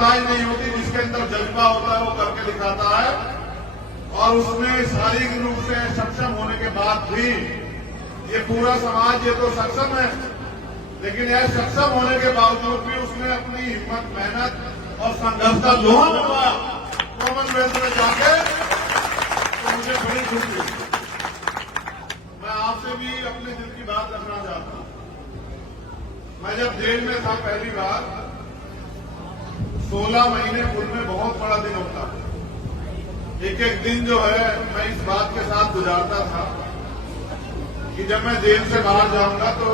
मोहताज नहीं होती, जिसके अंदर जज्बा होता है वो करके दिखाता है। और उसमें शारीरिक रूप से सक्षम होने के बाद भी ये पूरा समाज ये तो सक्षम है, लेकिन यह सक्षम होने के बावजूद भी उसने अपनी हिम्मत, मेहनत और संघर्ष का लोहा मनवाया कॉमनवेल्थ में जाके, तो मुझे बड़ी खुशी हुई। मैं आपसे भी अपने दिल की बात रखना चाहता हूं। मैं जब जेल में था पहली बार, 16 महीने पूर्व में बहुत बड़ा दिन होता है। एक एक दिन जो है मैं इस बात के साथ गुजारता था कि जब मैं जेल से बाहर जाऊंगा तो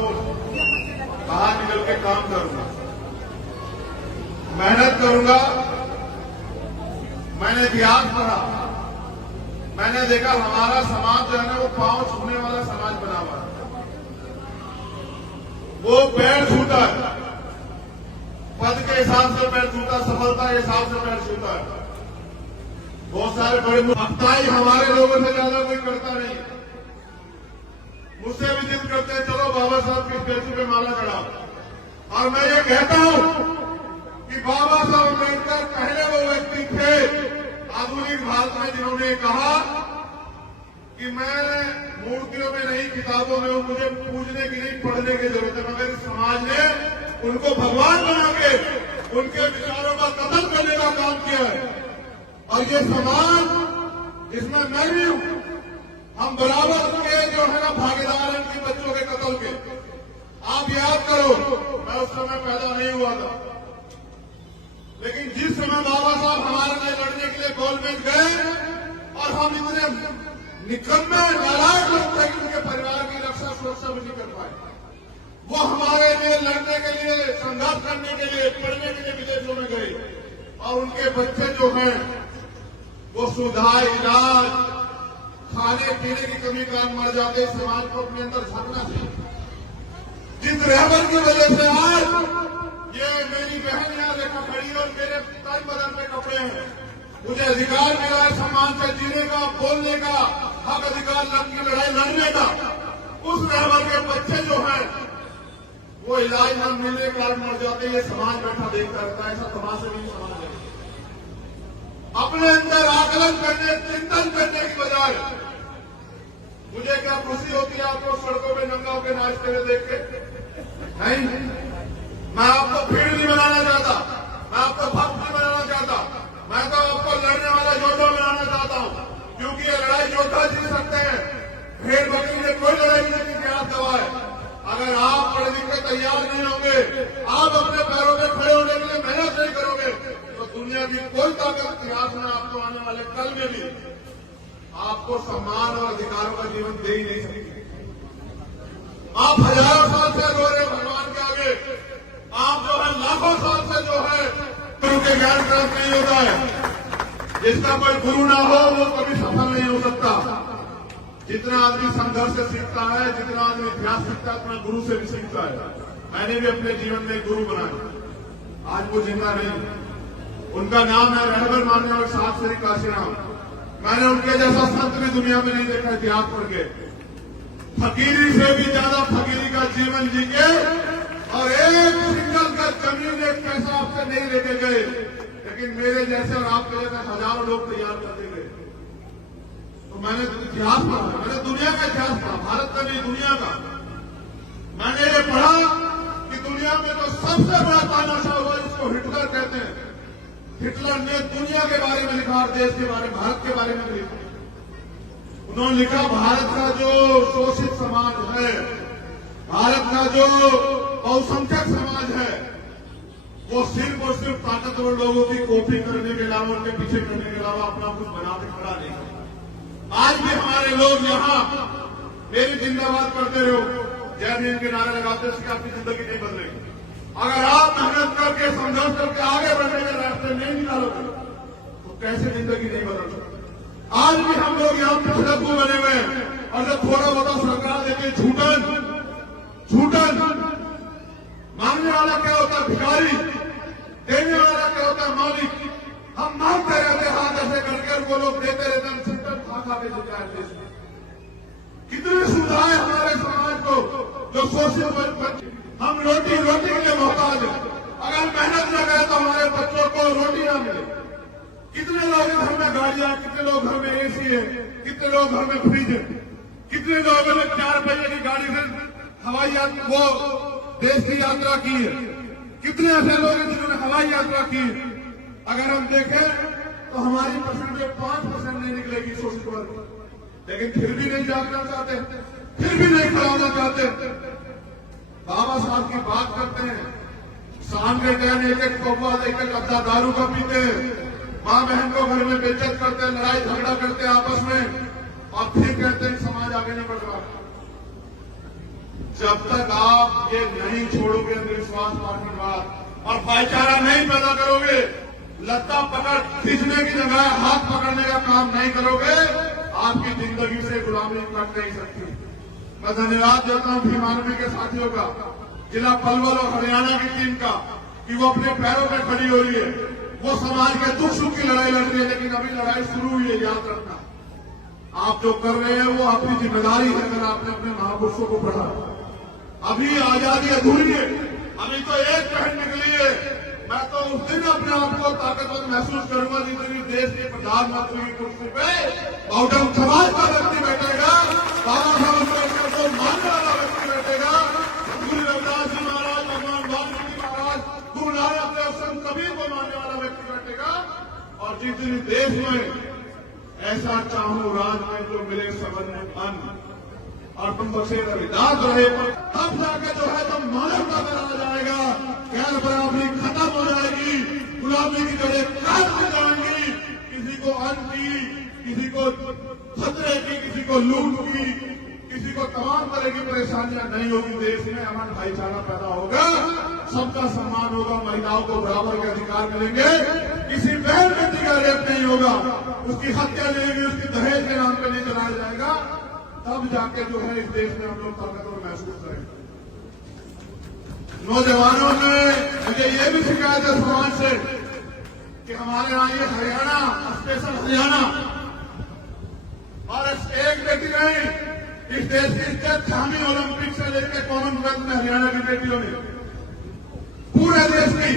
बाहर निकल के काम करूंगा, मेहनत करूंगा। मैंने इतिहास पढ़ा, मैंने देखा हमारा समाज जो है ना वो पांव छूने वाला समाज बना हुआ है। वो पैर छूता है, पद के हिसाब से पैर छूता, सफलता के हिसाब से पैर छूता है। बहुत सारे बड़े भक्ताई हमारे लोगों से ज्यादा कोई करता नहीं। मुझसे भी जिद करते हैं चलो बाबा साहब की स्टेचू पे माला चढ़ाओ। और मैं ये कहता हूं कि बाबा साहब अम्बेडकर पहले वो व्यक्ति थे आधुनिक भारत में जिन्होंने कहा कि मैं मूर्तियों में नहीं, किताबों में हूं, मुझे पूजने की नहीं, पढ़ने की जरूरत है। मगर इस समाज ने उनको भगवान बना के उनके विचारों का कत्ल करने का काम किया है। और ये समाज, इसमें मैं भी हूं, हम बराबर के जो है ना भागीदार हैं इनकी बच्चों के कत्ल के। आप याद करो, मैं उस समय पैदा नहीं हुआ था, लेकिन जिस समय बाबा साहब हमारे लिए लड़ने के लिए गोलमेज गए और हम इतने निकम्मे नालायक लोग थे कि उनके परिवार की रक्षा सुरक्षा भी नहीं कर पाए। वो हमारे लिए लड़ने के लिए, संघर्ष करने के लिए, पढ़ने के लिए विदेशों में गए और उनके बच्चे जो हैं वो सुविधा, इलाज, खाने पीने की कमी कारण मर जाते। इस समाज को अपने अंदर झांकना चाहिए। जिस रहबर की वजह से आज ये मेरी बहन यहाँ देखा खड़ी और मेरे तन बदन पे कपड़े हैं, मुझे अधिकार मिला है सम्मान से जीने का, बोलने का, हक अधिकार की लड़ाई लड़ने का। उस रहबर के बच्चे जो हैं वो इलाज न मिलने के कारण मर जाते। ये समाज बैठा देखता रहता है। ऐसा तमाशा नहीं समाज है। अपने अंदर आकलन करने, चिंतन करने की बजाय मुझे क्या खुशी होती है आपको सड़कों में नंगा होकर नाचते हुए देख के? नहीं, मैं आपको भीड़ नहीं बनाना चाहता, मैं आपको भक्त नहीं बनाना चाहता, मैं तो आपको लड़ने वाला योद्धा बनाना चाहता हूं। क्योंकि ये लड़ाई योद्धा जीत सकते हैं, भेड़ बकरी ने कोई लड़ाई नहीं की इतिहास गवाह है। अगर आप पढ़ लिख के तैयार नहीं होंगे, आप अपने पैरों में खड़े होने के लिए मेहनत नहीं करोगे, तो दुनिया की कोई ताकत इतिहास में आपको आने वाले कल में भी आपको सम्मान और अधिकारों का जीवन दे ही नहीं सकती। आप हजारों साल से रो रहे भगवान के आगे, आप जो है लाखों साल से जो है गुरु के ज्ञान प्राप्त नहीं होता है। जिसका कोई गुरु ना हो वो कभी सफल नहीं हो सकता। जितना आदमी संघर्ष से सीखता है, जितना आदमी इतिहास सीखता है, उतना गुरु से भी सीखता है। मैंने भी अपने जीवन में गुरु बनाया, आज वो जिंदा नहीं। उनका नाम है रहबर मानने वाले साहब श्री काशीराम। मैंने उनके जैसा संत भी दुनिया में नहीं देखा इतिहास पढ़ के। फकीरी से भी ज्यादा फकीरी का जीवन जी के और एक सिंगल का जमीन, एक पैसा आपसे नहीं लेके गए, लेकिन मेरे जैसे और आपके जैसे हजारों लोग तैयार करते गए। तो मैंने इतिहास पढ़ा, मैंने दुनिया का इतिहास पढ़ा, भारत का नहीं दुनिया का। मैंने ये पढ़ा कि दुनिया में तो सबसे बड़ा तानाशाह हुआ जिसको हिटलर कहते हैं। हिटलर ने दुनिया के बारे में लिखा और देश के बारे में, भारत के बारे में लिखा। उन्होंने लिखा भारत का जो शोषित समाज है, भारत का जो बहुसंख्यक समाज है, वो सिर्फ और सिर्फ ताकतवर लोगों की कॉपी करने के अलावा, उनके पीछे करने के अलावा अपना कुछ बना के खड़ा नहीं है। आज भी हमारे लोग यहाँ मेरी जिंदाबाद करते रहो, जय भीम के नारे लगाते, इससे आपकी जिंदगी नहीं बदलेगी। अगर आप मेहनत करके, संघर्ष करके आगे बढ़ने के रास्ते नहीं निकालोगे तो कैसे जिंदगी नहीं बदल सकती। आज भी हम लोग यहाँ पिछड़कू बने हुए हैं और जब थोड़ा बहुत सरकार देती झूठन मांगने वाला क्या होता है भिखारी, देने वाला क्या होता है मालिक। हम मांगते रहते हाथ ऐसे करके, वो लोग देते रहते, हम छूटन खा के चुका है देश में। कितनी सुविधाएं हमारे समाज को जो शोषित, हम रोटी के लिए मोहताज है। अगर मेहनत न करें तो हमारे बच्चों को गाड़ियां, कितने लोग घर में एसी है, कितने लोग घर में फ्रिज है, कितने लोगों ने 4 पहिए की गाड़ी से हवाई यात्रा वो देश की यात्रा की है, कितने ऐसे लोग हैं जिन्होंने हवाई यात्रा की है। अगर हम देखें तो हमारी परसेंटेज 5% नहीं निकलेगी शोषित वर्ग, लेकिन फिर भी नहीं जागना चाहते, फिर भी नहीं खिलाना चाहते। बाबा साहब की बात करते हैं, शाम के टाइम एक एक तोहफा एक एक अद्दा दारू का पीते हैं, माँ बहन को घर में बेइज्जत करते हैं, लड़ाई झगड़ा करते हैं आपस में, और फिर कहते हैं समाज आगे नहीं बढ़ रहा। जब तक आप ये नहीं छोड़ोगे अंधविश्वास, पार्टीवाद और भाईचारा नहीं पैदा करोगे, लत्ता पकड़ खींचने की जगह हाथ पकड़ने का काम नहीं करोगे, आपकी जिंदगी से गुलामी कट नहीं सकती। मैं धन्यवाद देता हूं भीमानवी के साथियों का, जिला पलवल और हरियाणा की टीम का, कि वो अपने पैरों पर खड़ी हो रही है, वो समाज के दुख सुख की लड़ाई लड़ रही है। लेकिन अभी लड़ाई शुरू हुई है, याद रखना। आप जो कर रहे हैं वो आपकी जिम्मेदारी है। अगर आपने अपने महापुरुषों को पढ़ा, अभी आजादी अधूरी है, अभी तो एक पहन निकली है। मैं तो उस दिन अपने आप को ताकतवर महसूस करूंगा जिस दिन देश के प्रधानमंत्री की कुर्सी पे बहुजन समाज का व्यक्ति बैठेगा, बाबा साहब अम्बेडकर को मानने वाला व्यक्ति बैठेगा, गुरु रविदास जी महाराज, भगवान वाल्मीकि महाराज, गुरु नानक देव, संत कबीर को मानने वाला व्यक्ति बैठेगा। और जिस दिन देश में ऐसा चाहूं राज में जो मिले सबन में अन्न और तुम बसे रविदास रहे, तब जाके जो है तब मानवता में आ जाएगा, गैर बराबरी खत्म हो जाएगी, गुलामी की जड़ें काट हो जाएंगी, किसी को अन्न की, किसी को खतरे की, किसी को लूट की, किसी को तमाम तरह की परेशानियां नहीं होगी। देश में अमन भाईचारा पैदा होगा, सबका सम्मान होगा, महिलाओं को बराबर के अधिकार मिलेंगे, किसी बहन बेटी का रेप नहीं होगा, उसकी हत्या नहीं होगी, उसकी दहेज के नाम पर नहीं चलाया जाएगा। तब जाके जो है इस देश में हम लोग ताकतवर महसूस करेंगे। नौजवानों ने मुझे ये भी शिकायत है समाज से कि हमारे यहाँ ये हरियाणा, स्पेशल हरियाणा, और एक बेटी नहीं, इस देश की इज्जत थामी ओलंपिक से लेकर कॉमनवेल्थ में हरियाणा की बेटियों ने, पूरे देश की,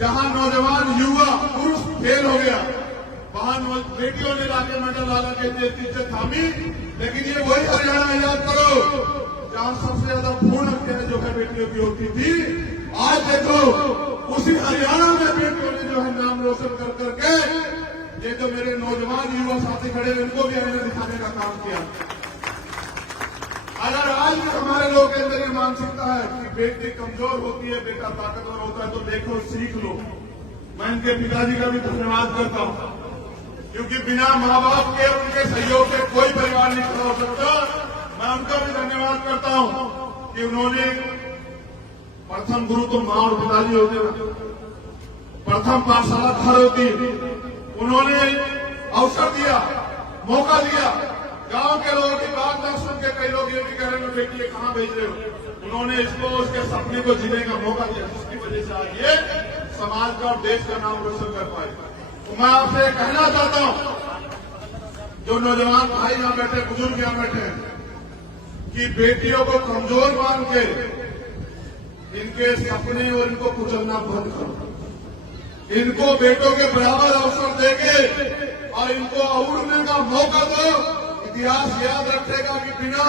जहां नौजवान युवा पुरुष फेल हो गया, वहां बेटियों ने लाके मेडल ला के देश की इज्जत थामी। लेकिन ये वही हरियाणा में, याद करो, जहां सबसे ज्यादा भ्रूण हत्या जो है बेटियों की होती थी, आज देखो उसी हरियाणा में बेटियों ने जो है नाम रोशन कर करके, ये जो मेरे नौजवान युवा साथी खड़े हैं, इनको भी हमने दिखाने का काम किया। अगर आज भी हमारे लोगों के अंदर ये मानसिकता है कि बेटी कमजोर होती है, बेटा ताकतवर होता है, तो देखो सीख लो। मैं इनके पिताजी का भी धन्यवाद करता हूं, क्योंकि बिना माँ बाप के, उनके सहयोग से कोई परिवार नहीं खड़ा हो सकता। मैं उनका भी धन्यवाद करता हूं कि उन्होंने, प्रथम गुरु तो माँ और पिताजी होते हैं, प्रथम पाठशाला घर होती, उन्होंने अवसर दिया, मौका दिया। गांव के लोगों की बात न सुन के कई लोग ये भी कह रहे हैं बेटी ये कहां भेज रहे हो, उन्होंने इसको उसके सपने को जीने का मौका दिया, जिसकी वजह से आज ये समाज का और देश का नाम रोशन कर पाए। तो मैं आपसे कहना चाहता हूं, जो नौजवान भाई यहां बैठे, बुजुर्ग यहां बैठे, कि बेटियों को कमजोर मान के इनके सपने और इनको कुचलना बंद करो, इनको बेटों के बराबर अवसर देके और इनको उड़ने का मौका दो। इतिहास याद रखेगा कि बिना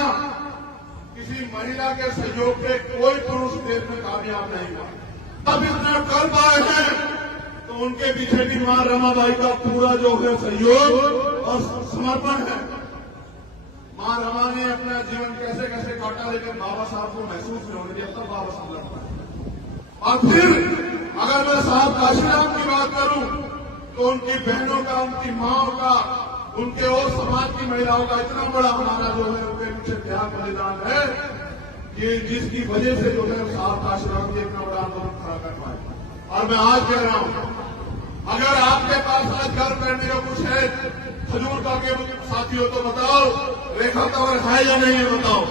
किसी महिला के सहयोग के कोई पुरुष देश में कामयाब नहीं हुआ। तब इतना कर पाए हैं तो उनके पीछे भी मां रमाबाई का पूरा जो है सहयोग और समर्पण है। मां रमा ने अपना जीवन कैसे कैसे काटा, लेकिन बाबा साहब को महसूस नहीं होने दिया, तब बाबा साहब लड़ पाए। और फिर अगर मैं साहब काशीराम की बात करूं तो उनकी बहनों का, उनकी माओ का, उनके और समाज की महिलाओं का इतना बड़ा हमारा जो है उनके पीछे त्याग बलिदान है कि जिसकी वजह से जो है साहब काशीराम जी इतना बड़ा आंदोलन खड़ा कर पाए। और मैं आज कह रहा हूं, अगर आपके पास आज घर पहनने का कुछ है खजूर का के साथी हो तो बताओ, रेखा कवर है या नहीं है बताओ,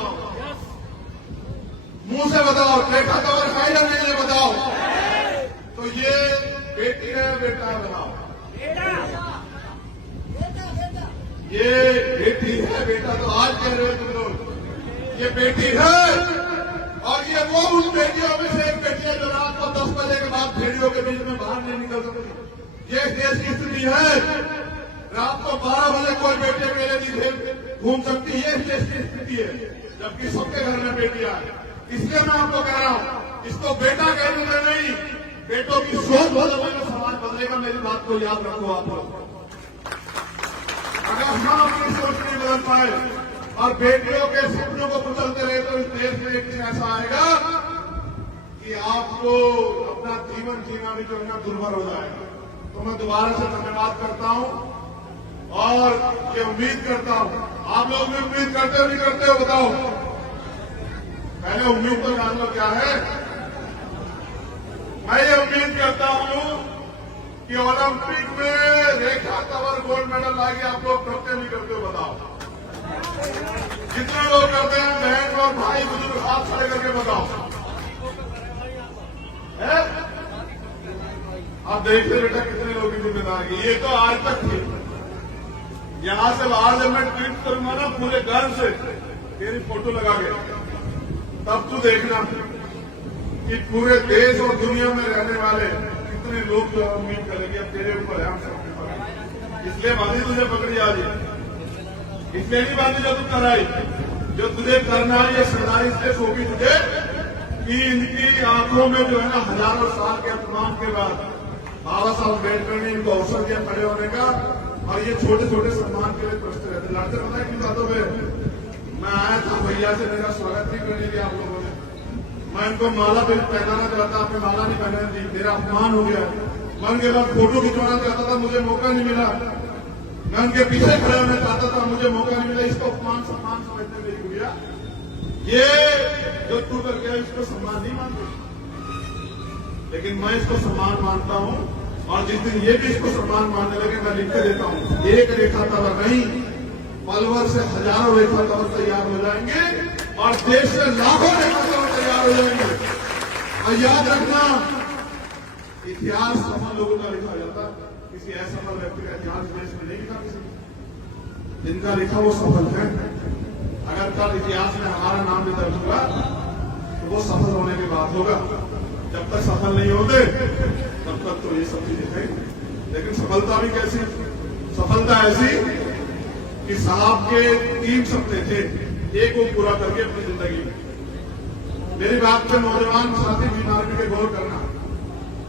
मुंह से बताओ, रेखा कवर है या नहीं है बताओ। तो ये बेटी है बेटा है बताओ, ये बेटी है बेटा, तो आज कह रहे हो तुम लोग ये बेटी है। और ये वो उन बेटियों में से एक बेटी है जो रात को 10 बजे के बाद भेड़ियों के बीच में बाहर नहीं निकल सकती। ये देश की स्थिति है। रात को 12 बजे कोई बेटे मेरे लिए घूम सकती है, ये देश की स्थिति है, जबकि सबके घर में बेटियां है। इसलिए मैं आपको कह रहा हूं, इसको बेटा कहने में नहीं, बेटों की सोच बदलने में समाज बदलेगा। मेरी बात को याद रखो आप लोग। अगर हम अपनी सोच नहीं बदल पाए और बेटियों के सपनों को कुचलते रहे तो इस देश में एक दिन ऐसा आएगा कि आपको अपना जीवन जीना भी जो है ना दुर्भर हो जाएगा। तो मैं दोबारा से धन्यवाद करता हूं और ये उम्मीद करता हूं, आप लोग भी उम्मीद करते हो नहीं करते हो बताओ? पहले उम्मीद तो जान लो क्या है। मैं ये उम्मीद करता हूं कि ओलंपिक में रेखा तंवर गोल्ड मेडल लाएगी। आप लोग करते नहीं करते हो बताओ? जितने लोग करते हैं बहन और भाई बुजुर्ग हाथ खड़े करके बताओ। आप देखते बेटा कितने लोग की जिम्मेदारी। ये तो आज तक थी। यहां से बाहर जब मैं ट्वीट करूंगा ना पूरे घर से तेरी फोटो लगा के, तब तू देखना कि पूरे देश और दुनिया में रहने वाले कितने लोग जो उम्मीद करेंगे अब तेरे ऊपर है। हम सब इसलिए बांधी तुझे पकड़ी आज, इसलिए नहीं बांधी जो तू कराई, जो तुझे करना है ये सरदारी इसलिए सौंपी तुझे कि इनकी आंखों में जो है ना हजारों साल के अपमान के बाद बाबा साहब अम्बेडकर ने इनको अवसर दिया खड़े होने का। और ये छोटे छोटे सम्मान के लिए प्रश्न रहते लड़ते रहता है। किन बातों पर मैं आया था, भैया से मेरा स्वागत नहीं करने दिया आप लोगों ने। मैं इनको माला पहनाना चाहता, आपने माला नहीं पहनाने दी, मेरा अपमान हो गया। मैं उनके बाद फोटो खिंचवाना चाहता था, मुझे मौका नहीं मिला। मैं उनके पीछे खड़े होना चाहता था, मुझे मौका नहीं मिला। इसको अपमान सम्मान समझते मेरी गुड़िया, ये जो तू कर गया इसको सम्मान नहीं मानते, लेकिन मैं इसको सम्मान मानता हूं। और जिस दिन ये भी इसको सम्मान मानने लगे मैं लिख के देता हूं, एक रेखा तंवर नहीं पलवर से हजारों रेखा तंवर तैयार हो जाएंगे और देश से लाखों रेखा तंवर तैयार हो जाएंगे। और याद रखना, इतिहास सफल लोगों का लिखा जाता, किसी असफल व्यक्ति का इतिहास देश में नहीं लिखा। किसी जिनका लिखा वो सफल है। अगर कल इतिहास में हमारा नाम भी दर्ज होगा तो वो सफल होने के बाद होगा। जब तक सफल नहीं होते तब तक तो ये सब चीजें हैं। लेकिन सफलता भी कैसी? सफलता ऐसी कि साहब के 3 सपने थे, एक वो पूरा करके अपनी जिंदगी में। मेरी बात पे नौजवान साथी बीमारी के गौर करना।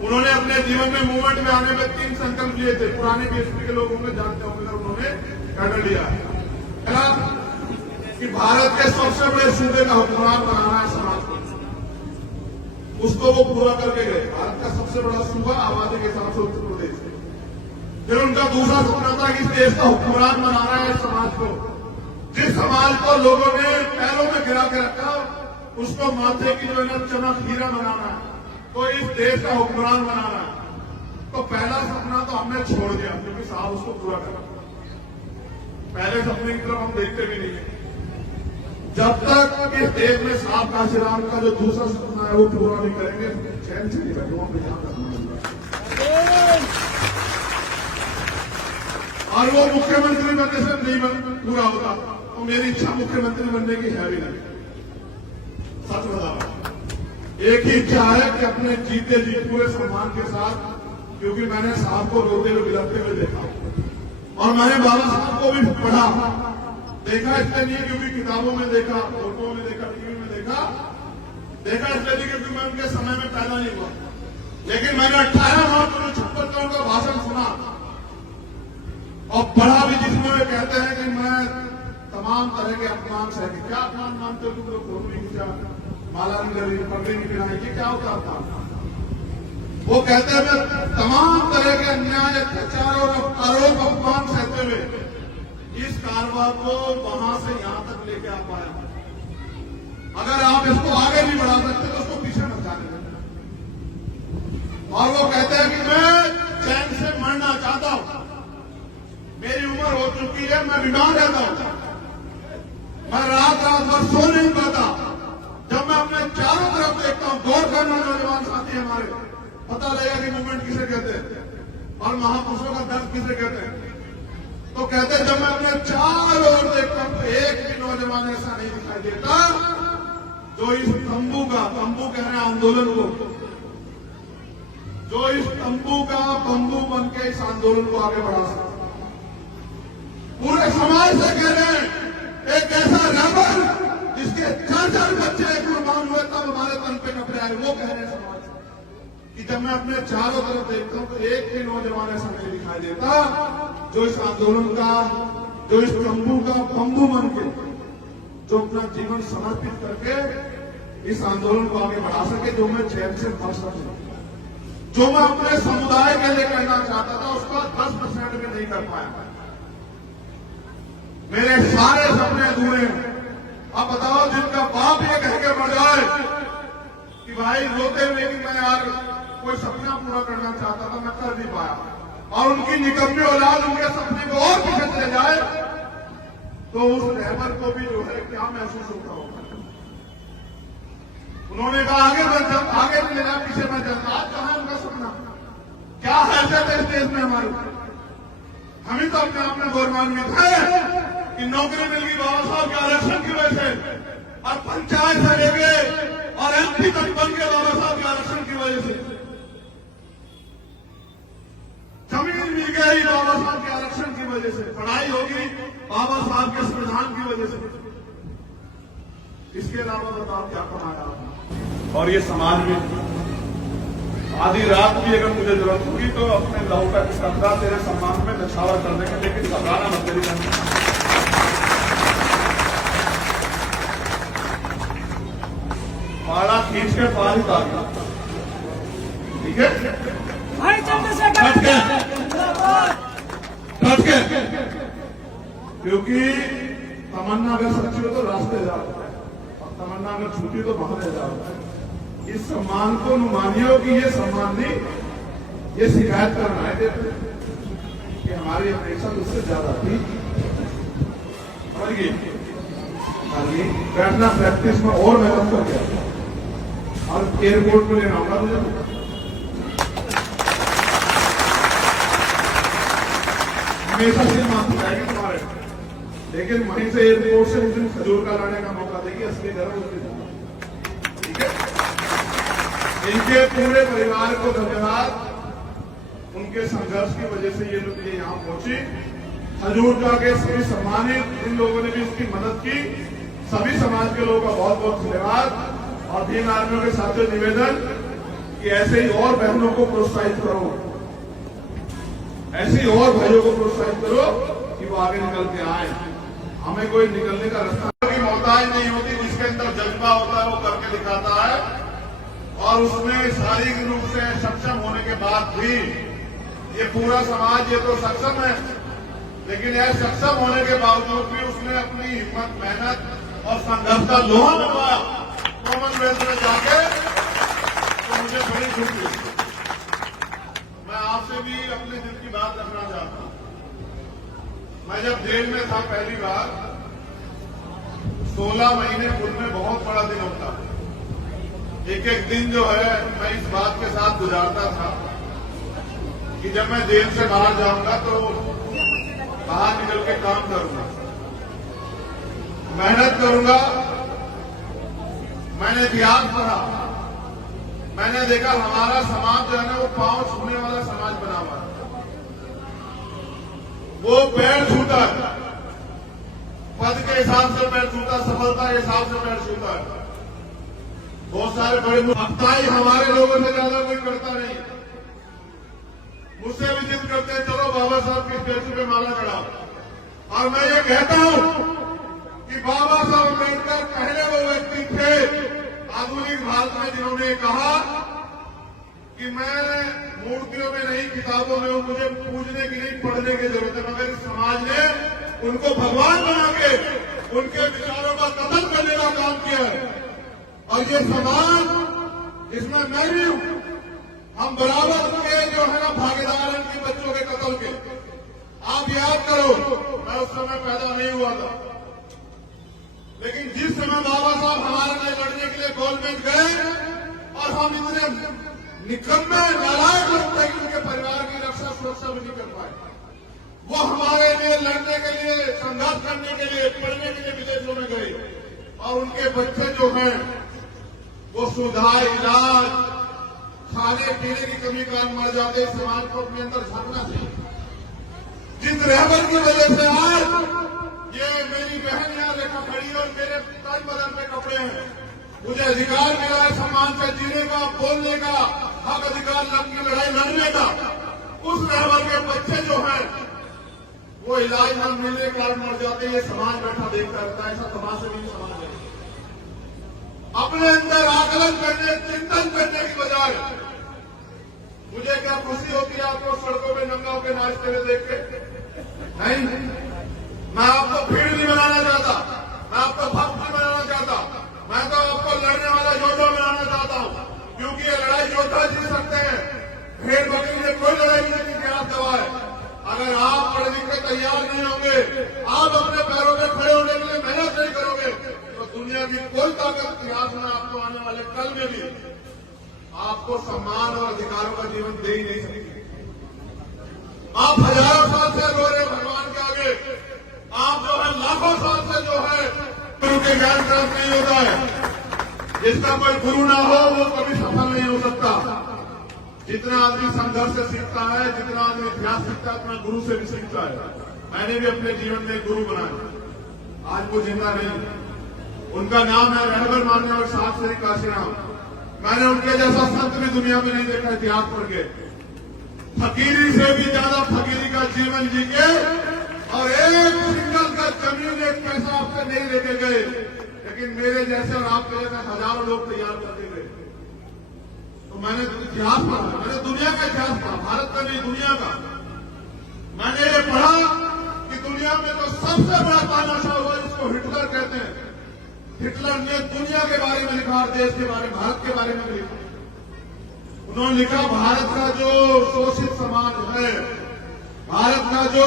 उन्होंने अपने जीवन में मूवमेंट में आने में 3 संकल्प लिए थे। पुराने बीएसपी के लोगों में जानते होंगे, उन्होंने कर लिया पहला कि भारत के सबसे बड़े सूबे का हुक्मरान बनाना है समाज को, उसको वो पूरा करके गए। भारत का सबसे बड़ा सूबा आबादी के हिसाब से उत्तर प्रदेश है। फिर उनका दूसरा सपना था कि इस देश का हुक्मरान बनाना है समाज को, जिस समाज को लोगों ने पैरों में गिरा के रखा उसको माथे की जो है ना चमक हीरा बनाना है, तो इस देश का हुक्मरान बनाना है। तो पहला सपना तो हमने छोड़ दिया क्योंकि साहब उसको पूरा करा। पहले सपने की तरफ हम देखते भी नहीं है। जब तक इस देश में साहब काशीराम का जो दूसरा सपना है वो पूरा नहीं करेंगे, चैन से नहीं बैठूंगा पे ध्यान रखना। और वो मुख्यमंत्री बनने से नहीं पूरा होगा, तो मेरी इच्छा मुख्यमंत्री बनने की है भी नहीं। सच बता रहा हूं, एक ही इच्छा है कि अपने जीते जी पूरे सम्मान के साथ, क्योंकि मैंने साहब को रोते हुए बिलखते हुए देखा और मैंने बाबा साहब को भी पढ़ा देखा। इसलिए नहीं क्योंकि किताबों में देखा, फोटो में देखा, टीवी में देखा इसलिए नहीं क्योंकि मैं उनके समय में पैदा नहीं हुआ, लेकिन मैंने 18 मार्च 1956 का उनका भाषण सुना और पढ़ा भी, जिसमें वे कहते हैं कि मैं तमाम तरह के अपमान सह के। क्या अपमान मानते हो तुम लोग? फोटो नहीं खींचा, माला नहीं लगी, पगड़ी नहीं पिराई, ये क्या होता था? वो कहते हैं मैं तमाम तरह के अन्याय, अत्याचार और आरोप अपमान सहते हुए इस कारवां को वहां से यहां तक लेके आ पाया। अगर आप इसको आगे नहीं बढ़ा सकते तो उसको पीछे मत जाने दें। और वो कहते हैं कि मैं चैन से मरना चाहता हूं, मेरी उम्र हो चुकी है, मैं बीमार रहता हूं, मैं रात भर सो नहीं पाता। जब मैं अपने चारों तरफ देखता हूं, गौर करना नौजवान साथी हमारे, पता लगेगा कि मूवमेंट किसे कहते हैं और महापुरुषों का दर्द किसे कहते हैं। तो कहते हैं जब मैं अपने चारों ओर देखता हूं तो एक भी नौजवान ऐसा नहीं दिखाई देता जो इस तंबू कह रहे हैं आंदोलन को, जो इस तंबू का बंबू बन के इस आंदोलन को आगे बढ़ा सकता। पूरे समाज से कह रहे हैं, एक ऐसा रैबर जिसके 4 बच्चे कुर्बान हुए तब हमारे तन पे कपड़े आए, वो कह रहे हैं समाज कि जब मैं अपने चारों तरफ देखता हूं तो एक भी नौजवान ऐसा नहीं दिखाई देता जो इस आंदोलन का, जो इस तंबू का बंबू बन के, जो अपना जीवन समर्पित करके इस आंदोलन को आगे बढ़ा सके, जो मैं चैन से बढ़ सके, जो मैं अपने समुदाय के लिए कहना चाहता था उसका 10% भी नहीं कर पाया। मेरे सारे सपने अधूरे हैं। अब बताओ, जिनका बाप ये कह के मर जाए कि भाई रोते हुए कि मैं यार कोई सपना पूरा करना चाहता था, मैं कर नहीं पाया, और उनकी निकम्मी औलाद उनके सपने को और पीछे चले जाए, तो उस रहबर को भी जो है क्या महसूस होता होगा। उन्होंने कहा आगे नहीं लेना, पीछे मैं चलता। आज कहां है उनका सपना? क्या हैसियत है इस देश में हमारी? हम ही तो अपने आप में गौरवान्वित है कि नौकरी मिल गई बाबा साहब के आरक्षण की वजह से, और पंचायत से लेके और एमपी तक बन के बाबा साहब के आरक्षण की वजह से, जमीन मिल गई बाबा साहब के आरक्षण की वजह से, पढ़ाई होगी बाबा साहब के संविधान की वजह से। इसके अलावा बताओ क्या कमाया आपने? और ये समाज में आधी रात भी अगर मुझे जरूरत होगी तो अपने लहू का कंधा तेरे सम्मान में नछावर कर देंगे, लेकिन घबराना मत करिए। पाला खींच के पार उतार, ठीक है? क्योंकि तमन्ना अगर सच्ची हो तो रास्ते जाओ, और तमन्ना अगर झूठी तो बहाने जाओ। इस सम्मान को मानियो कि ये सम्मान नहीं, ये शिकायत करना है कि हमारी अपेक्षा उससे ज्यादा थी। बैठना प्रैक्टिस में और मेहनत कर गया, और एयरपोर्ट में लेना होगा मुझे। हमेशा से माफ जाएगी तुम्हारे, लेकिन वहीं से एयरपोर्ट से उस दिन खजूर का लाने का मौका देगी, असली घर उसके जाना, ठीक है? इनके पूरे परिवार को धन्यवाद। उनके संघर्ष की वजह से ये लोग ये यहां पहुंची। खजूरका के सभी सम्मानित इन लोगों ने भी इसकी मदद की, सभी समाज के लोगों का बहुत बहुत धन्यवाद। और भीम आर्मियों के साथियों निवेदन कि ऐसे ही और बहनों को प्रोत्साहित करो, ऐसे ही और भाइयों को प्रोत्साहित करो कि वो आगे निकल के आए। हमें कोई निकलने का रास्ता की मोहताज नहीं होती, जिसके अंदर जज्बा होता है वो करके दिखाता है, और उसमें शारीरिक रूप से सक्षम होने के बाद भी ये पूरा समाज ये तो सक्षम है, लेकिन यह सक्षम होने के बावजूद भी उसने अपनी हिम्मत, मेहनत और संघर्ष का लोहा मनवाया कॉमनवेल्थ में जाके, तो मुझे बड़ी खुशी हुई। मैं आपसे भी अपने दिल की बात रखना चाहता हूं। मैं जब जेल में था पहली बार, 16 महीने पूर्व में बहुत बड़ा दिन होता है। एक एक दिन जो है मैं इस बात के साथ गुजारता था कि जब मैं जेल से बाहर जाऊंगा तो बाहर निकल के काम करूंगा, मेहनत करूंगा। मैंने इतिहास पढ़ा, मैंने देखा हमारा समाज जो है ना वो पांव छूने वाला समाज बना हुआ है। वो पैर छूता है, पद के हिसाब से पैर छूता, सफलता के हिसाब से पैर छूता है। बहुत सारे बड़े अफताई हमारे लोगों से ज्यादा कोई करता नहीं। मुझसे भी जिद करते हैं चलो बाबा साहब की स्टेचू पे माला चढ़ाओ। और मैं ये कहता हूं कि बाबा साहब अम्बेडकर पहले वो व्यक्ति थे आधुनिक भारत में जिन्होंने कहा कि मैं मूर्तियों में नहीं, किताबों में हूं, मुझे पूजने की नहीं, पढ़ने की जरूरत है। मगर इस समाज ने उनको भगवान बना के उनके विचारों का कत्ल करने का काम किया है। और ये समाज इसमें मैं भी हूं, हम बराबर के जो है ना भागीदार हैं इनके बच्चों के कत्ल के। आप याद करो, मैं उस समय पैदा नहीं हुआ था, लेकिन जिस समय बाबा साहब हमारे लिए लड़ने के लिए गोलमेज गए और हम इतने निकम्मे नालायक लोग थे कि उनके परिवार की रक्षा सुरक्षा भी नहीं कर पाए, वो हमारे लिए लड़ने के लिए, संघर्ष करने के लिए, पढ़ने के लिए विदेशों में गए। और उनके बच्चे जो हैं वो सुविधा, इलाज, खाने पीने की कमी कारण मर जाते। समाज को अपने अंदर झांकना चाहिए। जिस रहबर की वजह से आज ये मेरी बहन यहाँ देखा खड़ी है और मेरे तन बदन पे कपड़े हैं, मुझे अधिकार मिला है सम्मान से जीने का, बोलने का, हक अधिकार की लड़ाई लड़ने का। उस रहबर के बच्चे जो हैं वो इलाज न मिलने के कारण मर जाते हैं। ये समाज बैठा देखता रहता है, ऐसा तमाशा नहीं समाज है। अपने अंदर आकलन करने, चिंतन करने की बजाय मुझे क्या खुशी होती है आपको सड़कों में नंगा होकर नाचते हुए देख के? नहीं, मैं आपको भीड़ नहीं बनाना चाहता, मैं आपको भक्त नहीं बनाना चाहता, मैं तो आपको लड़ने वाला योद्धा बनाना चाहता हूं। क्योंकि ये लड़ाई योद्धा जीत सकते हैं, भेड़ बकरी ने कोई लड़ाई नहीं इतिहास गवाह है। अगर आप पढ़ लिख के तैयार नहीं होंगे, आप अपने पैरों में खड़े होने के लिए मेहनत नहीं करोगे, तो दुनिया की कोई ताकत इतिहास में आपको आने वाले कल में भी आपको सम्मान और अधिकारों का जीवन दे ही नहीं सकती। आप हजारों साल से रो रहे भगवान के आगे, आप जो है लाखों साल से जो है गुरु के ज्ञान प्राप्त नहीं होता है। जिसका कोई गुरु ना हो वो कभी सफल नहीं हो सकता। जितना आदमी संघर्ष से सीखता है, जितना आदमी इतिहास सीखता है, उतना गुरु से भी सीखता है। मैंने भी अपने जीवन में गुरु बनाया, आज वो जिंदा नहीं। उनका नाम है रहबर मानने और साथ श्री काशीराम। मैंने उनके जैसा संत भी दुनिया में नहीं देखा इतिहास पढ़ के। फकीरी से भी ज्यादा फकीरी का जीवन जी के और एक सिंगल का जमीन एक पैसा आपसे नहीं लेके गए, लेकिन मेरे जैसे और आपके जैसे हजारों लोग तैयार करके गए। तो मैंने इतिहास पढ़ा, मैंने दुनिया का इतिहास पढ़ा, भारत का नहीं दुनिया का। मैंने ये पढ़ा कि दुनिया में तो सबसे बड़ा तानाशाह हुआ जिसको हिटलर कहते हैं। हिटलर ने दुनिया के बारे में लिखा और देश के बारे में, भारत के बारे में लिखा। उन्होंने लिखा भारत का जो शोषित समाज है, भारत का जो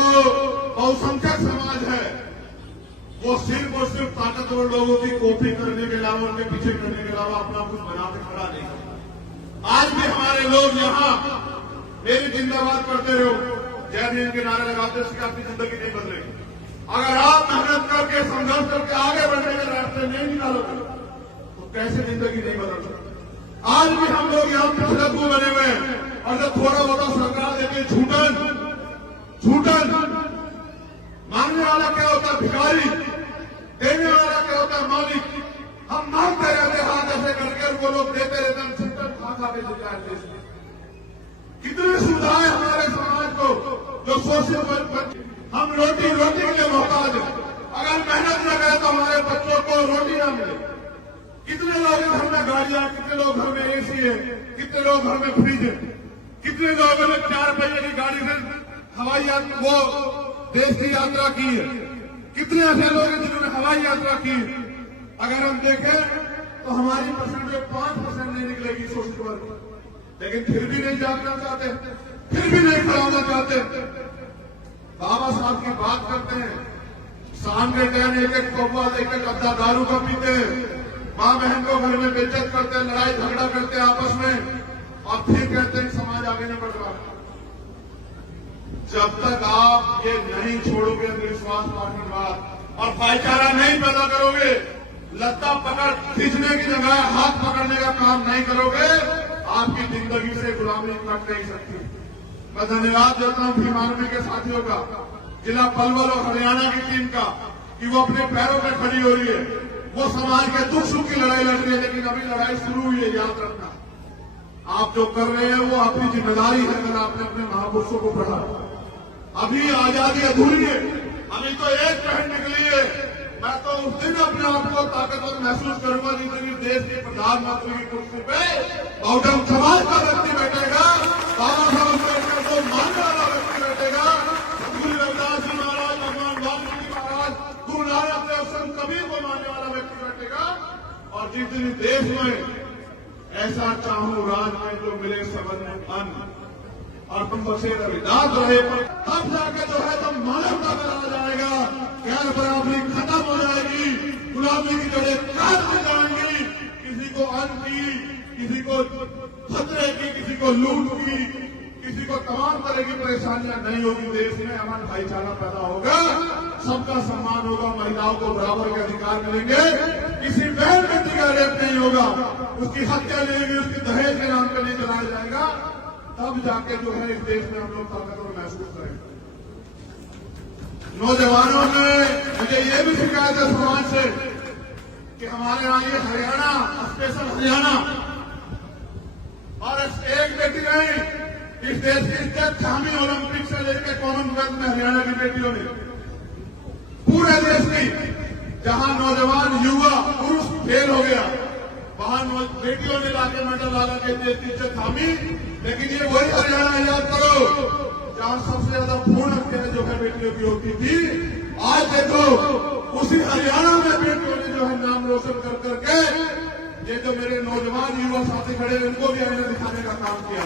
बहुसंख्यक समाज है, वो सिर्फ और सिर्फ ताकतवर लोगों की कॉपी करने के अलावा, उनके पीछे करने के अलावा अपना कुछ बना के खड़ा नहीं है। आज भी हमारे लोग यहाँ मेरी जिंदाबाद करते रहो, जय भीम के नारे लगाते, इससे आपकी जिंदगी नहीं बदलेगी। अगर आप मेहनत करके संघर्ष करके आगे बढ़ने के रास्ते नहीं निकालोगे तो कैसे जिंदगी नहीं बदल सकती। आज भी हम लोग यहाँ पिछड़ू बने हुए हैं और जब थोड़ा बहुत सरकार देती झूठन मांगने वाला क्या होता है भिखारी, देने वाला क्या होता है मालिक। हम मांगते रहते हाथ ऐसे करके उनको लोग देते रहते, हम छुट्टन खा के देते हैं। कितनी सुविधाएं हमारे समाज को जो शोषित, हम रोटी के लिए मोहताज है। अगर मेहनत न करें तो हमारे बच्चों को रोटी न मिले। कितने लोग घर में गाड़ियां, कितने लोग घर में एसी है, कितने लोग घर में फ्रिज है, कितने लोगों ने 4 पहिए की गाड़ी से हवाई यात्रा, वो देश की यात्रा की है। कितने ऐसे लोग हैं जिन्होंने हवाई यात्रा की है। अगर हम देखें तो हमारी परसेंटेज 5% नहीं निकलेगी शोषित वर्ग, लेकिन फिर भी नहीं जागना चाहते, फिर भी नहीं खड़ा होना चाहते। बाबा साहब की बात करते हैं, शाम के टाइम एक कौवा एक अद्धा दारू का पीते हैं, माँ बहन को घर में बेइज्जत करते हैं, लड़ाई झगड़ा करते हैं आपस में, और फिर कहते हैं समाज आगे नहीं बढ़ रहा। जब तक आप ये नहीं छोड़ोगे अंधविश्वास पार्टीवाद और भाईचारा नहीं पैदा करोगे, लत्ता पकड़ खींचने की जगह हाथ पकड़ने का काम नहीं करोगे, आपकी जिंदगी से गुलामी कट नहीं सकती। मैं धन्यवाद देता हूं भीम आर्मी के साथियों का, जिला पलवल और हरियाणा की टीम का, कि वो अपने पैरों पर खड़ी हो रही है। वो समाज के दुख सुख की लड़ाई लड़ रही है, लेकिन अभी लड़ाई शुरू हुई है। याद रखना, आप जो कर रहे हैं वो आपकी जिम्मेदारी है। अगर आपने अपने महापुरुषों को पढ़ा, अभी आजादी अधूरी है, अभी तो एक पहन निकली है। मैं तो उस दिन अपने आप को ताकतवर महसूस करूंगा जिस दिन देश के प्रधानमंत्री की कुर्सी पे बहुजन समाज का व्यक्ति बैठेगा, बाबा साहब अम्बेडकर को मानने वाला व्यक्ति बैठेगा, गुरु रविदास जी महाराज, भगवान वाल्मीकि महाराज, गुरु नानक देव, संत कबीर को मानने वाला व्यक्ति बैठेगा। और जिस दिन देश में ऐसा चाहूं राज में जो मिले सबन अन्न और तुम बसे रविदास रहे, तब जाके जो है तो मानवता में आ जाएगा, गैर बराबरी खत्म हो जाएगी, गुलामी की जड़ें काट दी जाएंगी। किसी को अन्न की, किसी को खतरे की, किसी को लूट की, किसी को तमाम तरह की परेशानियां नहीं होगी। देश में अमन भाईचारा पैदा होगा, सबका सम्मान होगा, महिलाओं को बराबर के अधिकार मिलेंगे, किसी बहन बेटी का रेप नहीं होगा, उसकी हत्या नहीं होगी, उसकी दहेज के नाम पर नहीं चलाया जाएगा। तब जाके जो है इस देश में हम लोग ताकतवर महसूस करेंगे। नौजवानों ने मुझे ये भी शिकायत है समाज से कि हमारे यहाँ ये हरियाणा, स्पेशल हरियाणा, और एक बेटी नहीं, इस देश की इज्जत थामी ओलंपिक से लेकर कॉमनवेल्थ में हरियाणा की बेटियों ने, पूरे देश की, जहां नौजवान युवा पुरुष फेल हो गया, वहां बेटियों ने लाके मेडल ला के देश की इज्जत थामी। लेकिन ये वही हरियाणा, याद करो, जहां सबसे ज्यादा भ्रूण हत्या जो है बेटियों की होती थी। आज देखो उसी हरियाणा में बेटियों ने जो है नाम रोशन कर करके, ये जो मेरे नौजवान युवा साथी खड़े हैं, इनको भी आईना दिखाने का काम किया।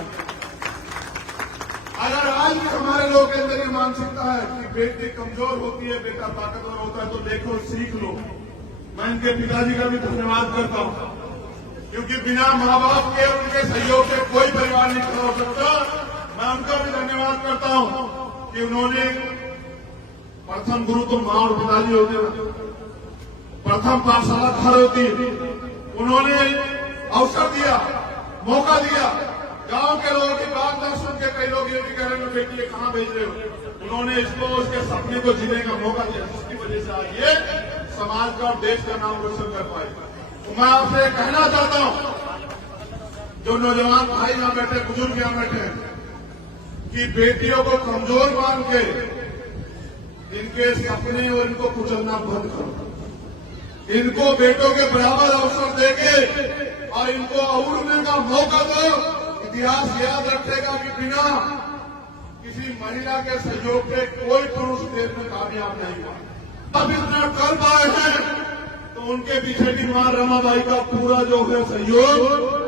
अगर आज भी हमारे लोगों के अंदर ये मानसिकता है कि बेटी कमजोर होती है, बेटा ताकतवर होता है, तो देखो सीख लो। मैं इनके पिताजी का भी धन्यवाद करता हूं, क्योंकि बिना माँ बाप के, उनके सहयोग से कोई परिवार नहीं खड़ा हो सकता। मैं उनका भी धन्यवाद करता हूं कि उन्होंने, प्रथम गुरु तो माँ और पिताजी होते हैं, प्रथम पाठशाला घर होती, उन्होंने अवसर दिया, मौका दिया। गांव के लोगों की बात न सुन के कई लोग ये भी कह रहे हैं बेटी ये कहां भेज रहे हो, उन्होंने इसको, उसके सपने को जीने का मौका दिया, जिसकी वजह से आज ये समाज का और देश का नाम रोशन कर पाए। तो मैं आपसे कहना चाहता हूं, जो नौजवान भाई यहां बैठे, बुजुर्ग यहां बैठे, कि बेटियों को कमजोर मान के इनके सपने और इनको कुचलना बंद करो। इनको बेटों के बराबर अवसर देके और इनको उड़ने का मौका दो। इतिहास याद रखेगा कि बिना किसी महिला के सहयोग के कोई पुरुष देश में कामयाब नहीं हुआ। अब इतना कर पाए हैं तो उनके पीछे भी मां रमाबाई का पूरा जो है सहयोग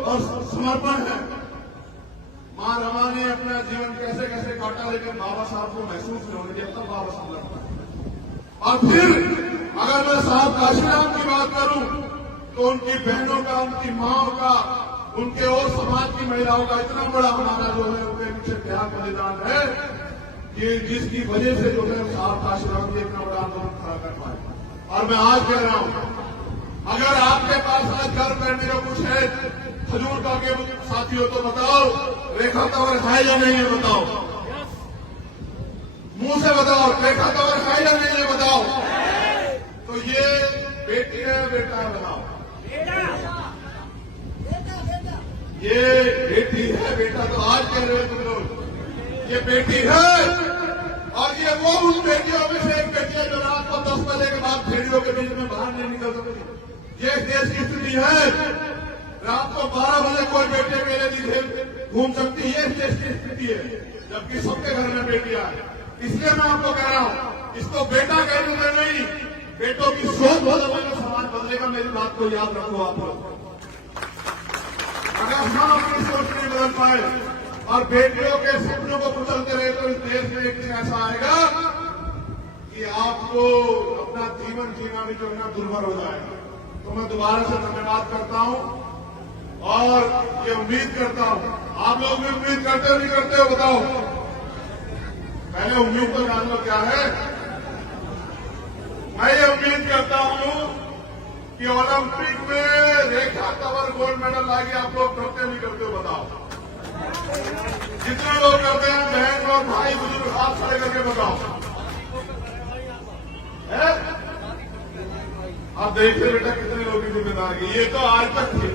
और समर्पण है। मां रमा ने अपना जीवन कैसे कैसे काटा, लेकिन बाबा साहब को महसूस नहीं होने दिया, तब बाबा साहब लड़ता। और फिर अगर मैं साहब काशीराम की बात करूं तो उनकी बहनों का, उनकी माओ का, उनके और समाज की महिलाओं का इतना बड़ा हमारा जो है उनके पीछे त्याग बलिदान है कि जिसकी वजह से जो है साहब काशीराम जी इतना बड़ा आंदोलन खड़ा कर पाए। और मैं आज कह रहा हूं, अगर आपके पास आज घर करने का कुछ है, खजूर का के साथी हो तो बताओ, रेखा तंवर है या नहीं है बताओ, मुंह से बताओ, रेखा तंवर है या नहीं है बताओ। तो ये बेटी है बेटा है बताओ, ये बेटी है बेटा, तो आज कह रहे हो तुम लोग ये बेटी है। और ये वो उन बेटियों में से एक बेटी है जो रात को 10 बजे के बाद भेड़ियों के बीच में बाहर नहीं निकल सकती। ये देश की स्थिति है, रात को 12 बजे कोई बेटे मेरे लिए घूम सकती है, देश की स्थिति है, जबकि सबके घर में बेटियां है। इसलिए मैं आपको कह रहा हूं, इसको बेटा कहने में नहीं, बेटों की सोच बदलेगा, समाज बदलेगा। मेरी बात को याद रखो आप लोग। अगर हम अपनी सोच नहीं बदल पाए और बेटियों के सपनों को कुचलते रहे तो इस देश में एक दिन ऐसा आएगा कि आपको अपना जीवन जीना भी जो है दुर्भर हो जाएगा। तो मैं दोबारा से धन्यवाद करता हूं और ये उम्मीद करता हूं, आप लोग भी उम्मीद करते हो नहीं करते हो बताओ। पहले उम्मीद तो जान लो क्या है। मैं ये उम्मीद करता हूं कि ओलंपिक में रेखा तंवर गोल्ड मेडल लाएगी। आप लोग करते नहीं करते हो बताओ। जितने लोग करते हैं बहन और भाई बुजुर्ग हाथ खड़े करके बताओ। अब देखिए बेटा कितने लोगों की जिम्मेदारी। ये तो आज तक थी।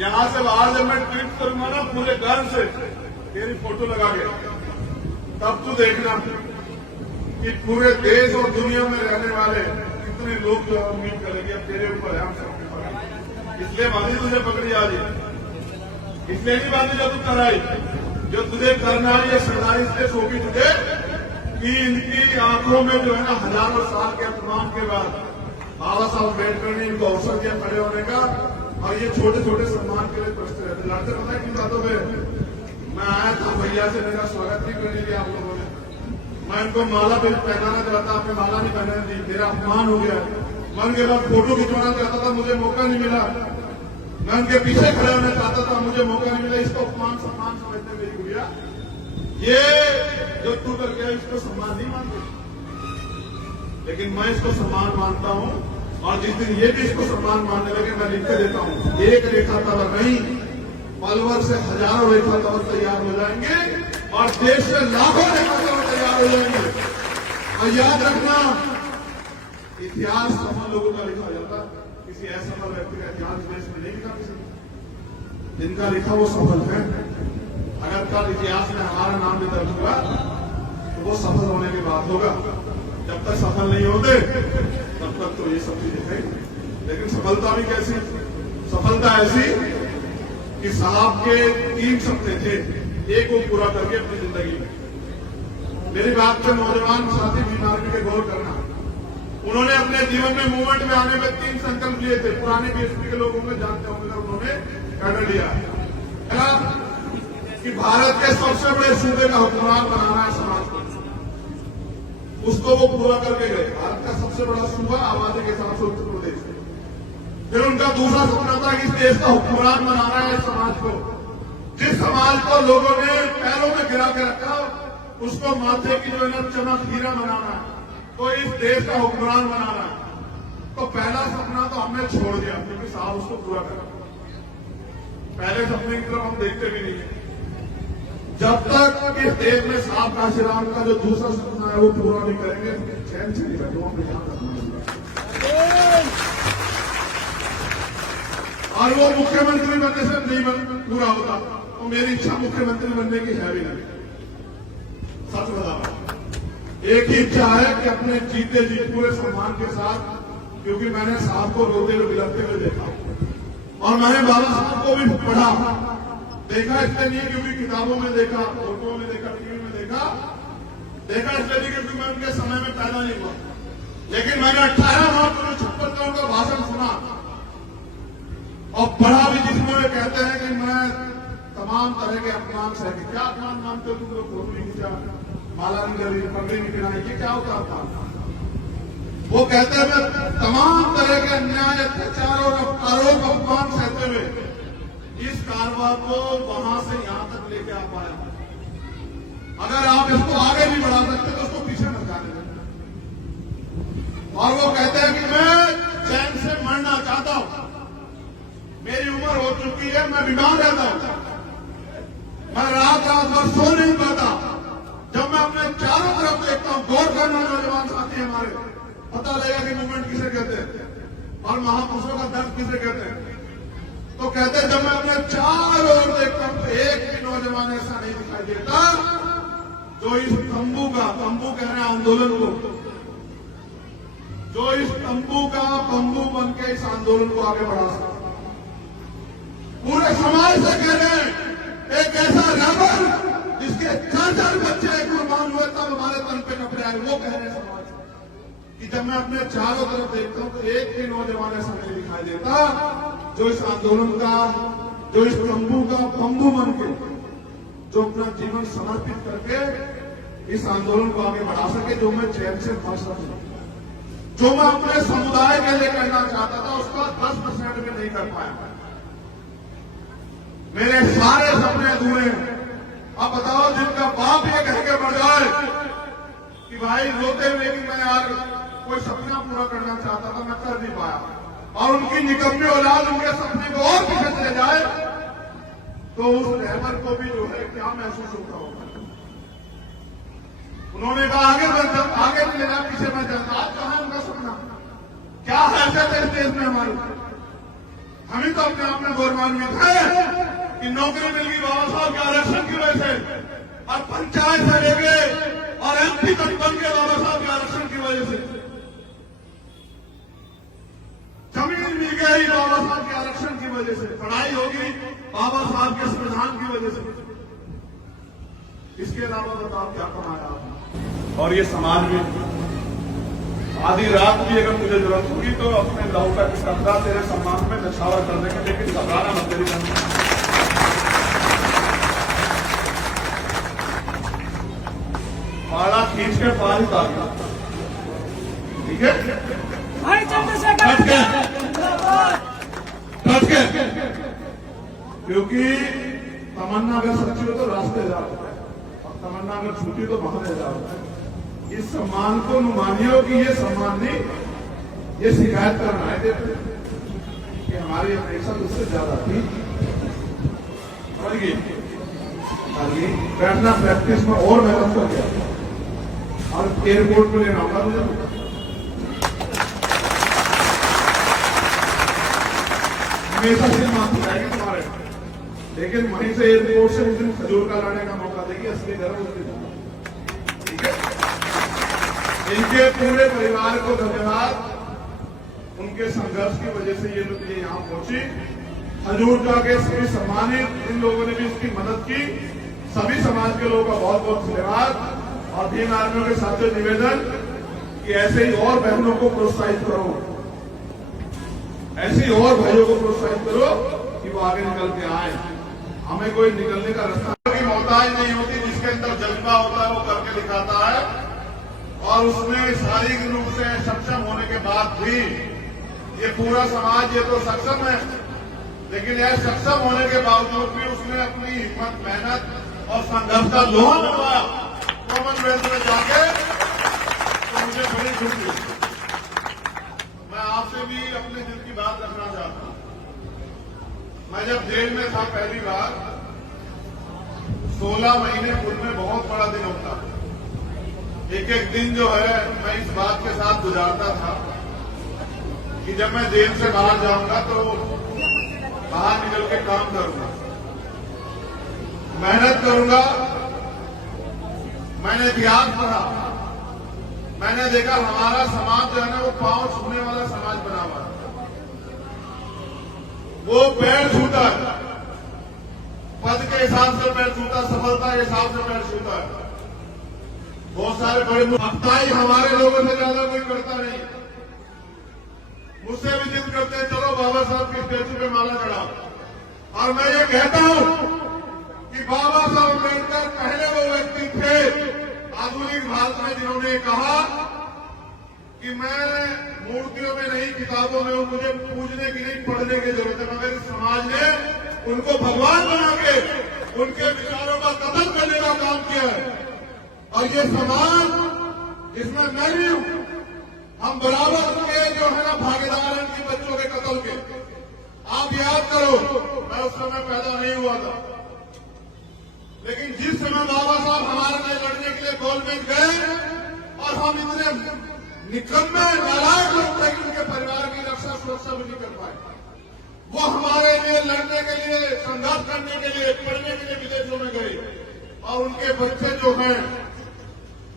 यहां से बाहर जब मैं ट्वीट करूंगा ना पूरे गर्व से तेरी फोटो लगा के, तब तू देखना कि पूरे देश और दुनिया में रहने वाले कितने लोग जो है उम्मीद करेंगे अब तेरे ऊपर है, हम सबके ऊपर। इसलिए बांधी तुझे पकड़ी आज, इसलिए नहीं बांधी जो तू कराई, जो तुझे करना है ये सरदारी इसलिए सौंपी तुझे कि इनकी आंखों में जो है ना हजारों साल के अपमान के बाद बाबा साहब अम्बेडकर ने इनको अवसर दिया खड़े होने का। और ये छोटे छोटे सम्मान के लिए प्रश्न रहते लड़ते पता है किन बातों में। मैं आया था भैया से, मेरा स्वागत नहीं करने दिया आप लोगों ने। मैं इनको माला भी पहनाना चाहता, आपने माला नहीं पहनाने दी, मेरा अपमान हो गया। मैं उनके बाद फोटो खिंचवाना चाहता था, मुझे मौका नहीं मिला। मैं उनके पीछे खड़ा होना चाहता था, मुझे मौका नहीं मिला। इसको अपमान सम्मान समझते मेरी गुड़िया, ये जो तू कर गया इसको सम्मान नहीं मानते, लेकिन मैं इसको सम्मान मानता हूं। और जिस दिन ये भी इसको सम्मान मानने लगे मैं लिख के देता हूं, एक रेखा तंवर नहीं पलवल से हजारों रेखा तंवर तैयार हो जाएंगे और देश से लाखों रेखा तंवर तैयार हो जाएंगे। और याद रखना, इतिहास सफल लोगों का लिखा जाता, किसी ऐसे सफल व्यक्ति का इतिहास देश में नहीं लिखा किसी ने। जिनका लिखा वो सफल है। अगर कल इतिहास में हमारा नाम भी दर्ज हुआ तो वो सफल होने की बात होगा। जब तक सफल नहीं होते तब तक तो ये सब चीजें हैं। लेकिन सफलता भी कैसी? सफलता ऐसी कि साहब के 3 सपने थे, एक वो पूरा करके अपनी जिंदगी में। मेरी बात पे नौजवान साथी बीमारी के गौर करना। उन्होंने अपने जीवन में मूवमेंट में आने में 3 संकल्प लिए थे। पुराने बीएसपी के लोग होंगे, जानते होंगे, उन्होंने कर लिया कि भारत के सबसे बड़े सूबे का हुक्मरान बनाना है समाज को। उसको वो पूरा करके गए। भारत का सबसे बड़ा सूबा आबादी के हिसाब से उत्तर प्रदेश। फिर उनका दूसरा सपना था कि इस देश का हुक्मरान बनाना है समाज को। जिस समाज को लोगों ने पैरों में गिरा के रखा उसको माथे की जो है ना चमक हीरा बनाना है, तो इस देश का हुक्मरान बनाना है। तो पहला सपना तो हमने छोड़ दिया क्योंकि साहब उसको पूरा करा। पहले सपने की तरफ हम देखते भी नहीं है। जब तक इस देश में साहब काशीराम का जो दूसरा सपना है वो पूरा नहीं करेंगे, चैन से नहीं बैठो अपने ध्यान रखना। और वो मुख्यमंत्री बनने से नहीं पूरा होता, तो मेरी इच्छा मुख्यमंत्री बनने की है भी नहीं। सच बता, एक ही इच्छा है कि अपने जीते जी पूरे सम्मान के साथ, क्योंकि मैंने साहब को रोते हुए बिलखते हुए देखा और मैंने बाबा साहब को भी पढ़ा देखा। इसलिए नहीं क्योंकि किताबों में देखा, फोटो में देखा, टीवी में देखा इसलिए नहीं क्योंकि मैं उनके समय में पैदा नहीं हुआ। लेकिन मैंने 18 मार्च 1956 का उनका भाषण सुना और पढ़ा भी, जिसमें वे कहते हैं कि मैं तमाम तरह के अपमान सह के। क्या अपमान मानते हो तुम लोग? फोटो नहीं खींचा, माला नहीं जली, पगड़ी नहीं गिराई, ये क्या होता था? वो कहते हैं तमाम तरह के अन्याय, अत्याचार और आरोप अपमान सहते हुए इस कारवां को वहां से यहां तक लेके आ पाया। अगर आप इसको आगे नहीं बढ़ा सकते तो उसको पीछे मत जाने दें। और वो कहते हैं कि मैं चैन से मरना चाहता हूं, मेरी उम्र हो चुकी है, मैं बीमार रहता हूं, मैं रात भर सो नहीं पाता। जब मैं अपने चारों तरफ देखता हूं, गौर करना नौजवान साथी हमारे, पता लगेगा कि मूवमेंट किसे कहते हैं और महापुरुषों का दर्द किसे कहते हैं। तो कहते हैं जब मैं अपने चारों ओर देखता हूं तो एक भी नौजवान ऐसा नहीं दिखाई देता जो इस तंबू कह रहे हैं आंदोलन को, जो इस तंबू का बंबू बन के इस आंदोलन को आगे बढ़ा सकता। पूरे समाज से कह रहे हैं एक ऐसा रबर जिसके 4 बच्चे कुर्बान हुए तब हमारे तन पे कपड़े आए। वो कह रहे हैं समाज कि जब मैं अपने चारों तरफ देखता हूं तो एक भी नौजवान ऐसा नहीं दिखाई देता जो इस आंदोलन का, जो इस तंबू का बंबू बन के, जो अपना जीवन समर्पित करके इस आंदोलन को आगे बढ़ा सके, जो मैं चैन से फंस सकूं, जो मैं अपने समुदाय के लिए करना चाहता था उसका 10% भी नहीं कर पाया। मेरे सारे सपने अधूरे हैं। अब बताओ, जिनका बाप ये कह के बढ़ जाए कि भाई रोते हुए कि मैं यार कोई सपना पूरा करना चाहता था, मैं कर नहीं पाया, और उनकी निकम्मी औलाद उनके सपने को और पीछे चले जाए, तो उस रहबर को भी जो है क्या महसूस होता होगा। उन्होंने कहा आगे नहीं लेना, पीछे मैं जाता। आज कहां उनका सपना? क्या हैसियत है इस देश में हमारी? हम ही तो अपने आप में गौरवान्वित है कि नौकरी मिल गई बाबा साहब के आरक्षण की वजह से, और पंचायत से लेके और एमपी तक बन के बाबा साहब के आरक्षण की वजह से, जमीन मिल गई बाबा साहब के आरक्षण की वजह से, पढ़ाई होगी बाबा साहब के संविधान की वजह से। इसके अलावा बताओ क्या कमाया आपने? और ये समाज में आधी रात भी अगर मुझे जरूरत होगी तो अपने लहू का कतरा तेरे सम्मान में नछावर कर देंगे, लेकिन घबराना मत तेरी पाला खींच के पार उतार, ठीक है? क्योंकि तमन्ना अगर सच्ची हो तो रास्ते जा रहा है, और तमन्ना अगर झूठी तो बहाने जा रहा है। इस सम्मान को मानियो कि ये सम्मान नहीं, ये शिकायत करना है कि हमारी अपेक्षा उससे ज्यादा थी। बैठना प्रैक्टिस में और मेहनत कर गया। और एयरपोर्ट में लेना होगा मुझे। हमेशा से माफ जाएगी तुम्हारे, लेकिन वहीं से एयरपोर्ट से उस दिन खजूर का लाने का मौका देगी, असली घर उस दिन। ठीक है, इनके पूरे परिवार को धन्यवाद। उनके संघर्ष की वजह से ये लोग यहाँ पहुंची। हजूर का के सभी सम्मानित इन लोगों ने भी इसकी मदद की। सभी समाज के लोगों का बहुत बहुत धन्यवाद। और भीम आर्मियों के साथियों निवेदन कि ऐसे ही और बहनों को प्रोत्साहित करो, ऐसे ही और भाइयों को प्रोत्साहित करो कि वो आगे निकल के आए। हमें कोई निकलने का रास्ता की मोहताज नहीं होती, जिसके अंदर जज्बा होता है वो करके दिखाता है। और उसमें शारीरिक रूप से सक्षम होने के बाद भी ये पूरा समाज ये तो सक्षम है, लेकिन यह सक्षम होने के बावजूद भी उसने अपनी हिम्मत, मेहनत और संघर्ष का लोहा मनवाया कॉमनवेल्थ में जाके, तो मुझे बड़ी खुशी हुई। मैं आपसे भी अपने दिल की बात रखना चाहता हूं। मैं जब जेल में था पहली बार, 16 महीने पूर्व में बहुत बड़ा दिन होता है। एक एक दिन जो है मैं इस बात के साथ गुजारता था कि जब मैं जेल से बाहर जाऊंगा तो बाहर निकल के काम करूंगा, मेहनत करूंगा। मैंने इतिहास पढ़ा, मैंने देखा हमारा समाज जो है ना वो पांव छूने वाला समाज बना हुआ है। वो पैर छूता है, पद के हिसाब से पैर छूता, सफलता के हिसाब से पैर छूता है। बहुत सारे बड़े अफ्ताही हमारे लोगों से ज्यादा कोई करता नहीं। मुझसे भी जिद करते हैं चलो बाबा साहब की स्टेचू पे माला चढ़ाओ। और मैं ये कहता हूं कि बाबा साहब अम्बेडकर पहले वो व्यक्ति थे आधुनिक भारत में जिन्होंने कहा कि मैं मूर्तियों में नहीं, किताबों में हूं, मुझे पूजने की नहीं, पढ़ने की जरूरत है। मगर इस समाज ने उनको भगवान बना के उनके विचारों का कत्ल करने का काम किया है। और ये समाज इसमें मैं भी हूं, हम बराबर के जो है ना भागीदार हैं इनकी बच्चों के कत्ल के। आप याद करो, मैं उस समय पैदा नहीं हुआ था, लेकिन जिस समय बाबा साहब हमारे लिए लड़ने के लिए गोलमेज गए और हम इतने निकम्मे नालायक लोग थे कि उनके परिवार की रक्षा सुरक्षा भी नहीं कर पाए। वो हमारे लिए लड़ने के लिए, संघर्ष करने के लिए, पढ़ने के लिए विदेशों में गए और उनके बच्चे जो हैं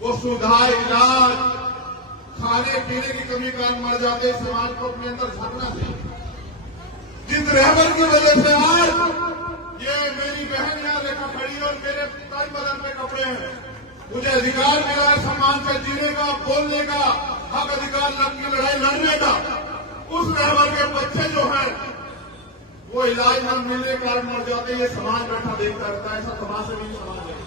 वो सुविधा, इलाज, खाने पीने की कमी कारण मर जाते। समाज को अपने अंदर झांकना चाहिए। जिस रहबर की वजह से आज ये मेरी बहन यहाँ देखा खड़ी और मेरे कई बदन पे कपड़े हैं, मुझे अधिकार मिला है सम्मान से जीने का, बोलने का, हक अधिकार की लड़ाई लड़ने का। उस रहबर के बच्चे जो हैं वो इलाज न मिलने के कारण मर जाते। ये समाज बैठा देखता रहता है। ऐसा समाज से नहीं समाज है।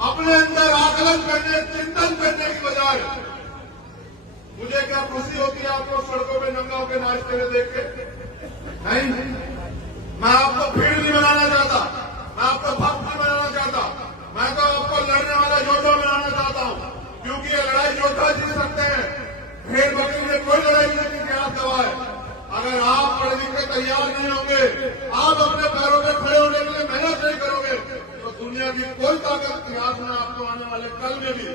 अपने अंदर आकलन करने, चिंतन करने की बजाय मुझे क्या खुशी होती है आपको सड़कों में नंगा होकर नाचते हुए देख के? नहीं, मैं आपको भीड़ नहीं बनाना चाहता, मैं आपको भक्त नहीं बनाना चाहता, मैं तो आपको लड़ने वाला योद्धा बनाना चाहता हूं। क्योंकि ये लड़ाई योद्धा जीत सकते हैं, भेड़ बकरी में कोई लड़ाई नहीं की इतिहास गवाह है। अगर आप पढ़ लिख के तैयार नहीं होंगे, आप अपने पैरों पर खड़े होने के लिए मेहनत नहीं करोगे, तो दुनिया की कोई ताकत इतिहास में आपको आने वाले कल में भी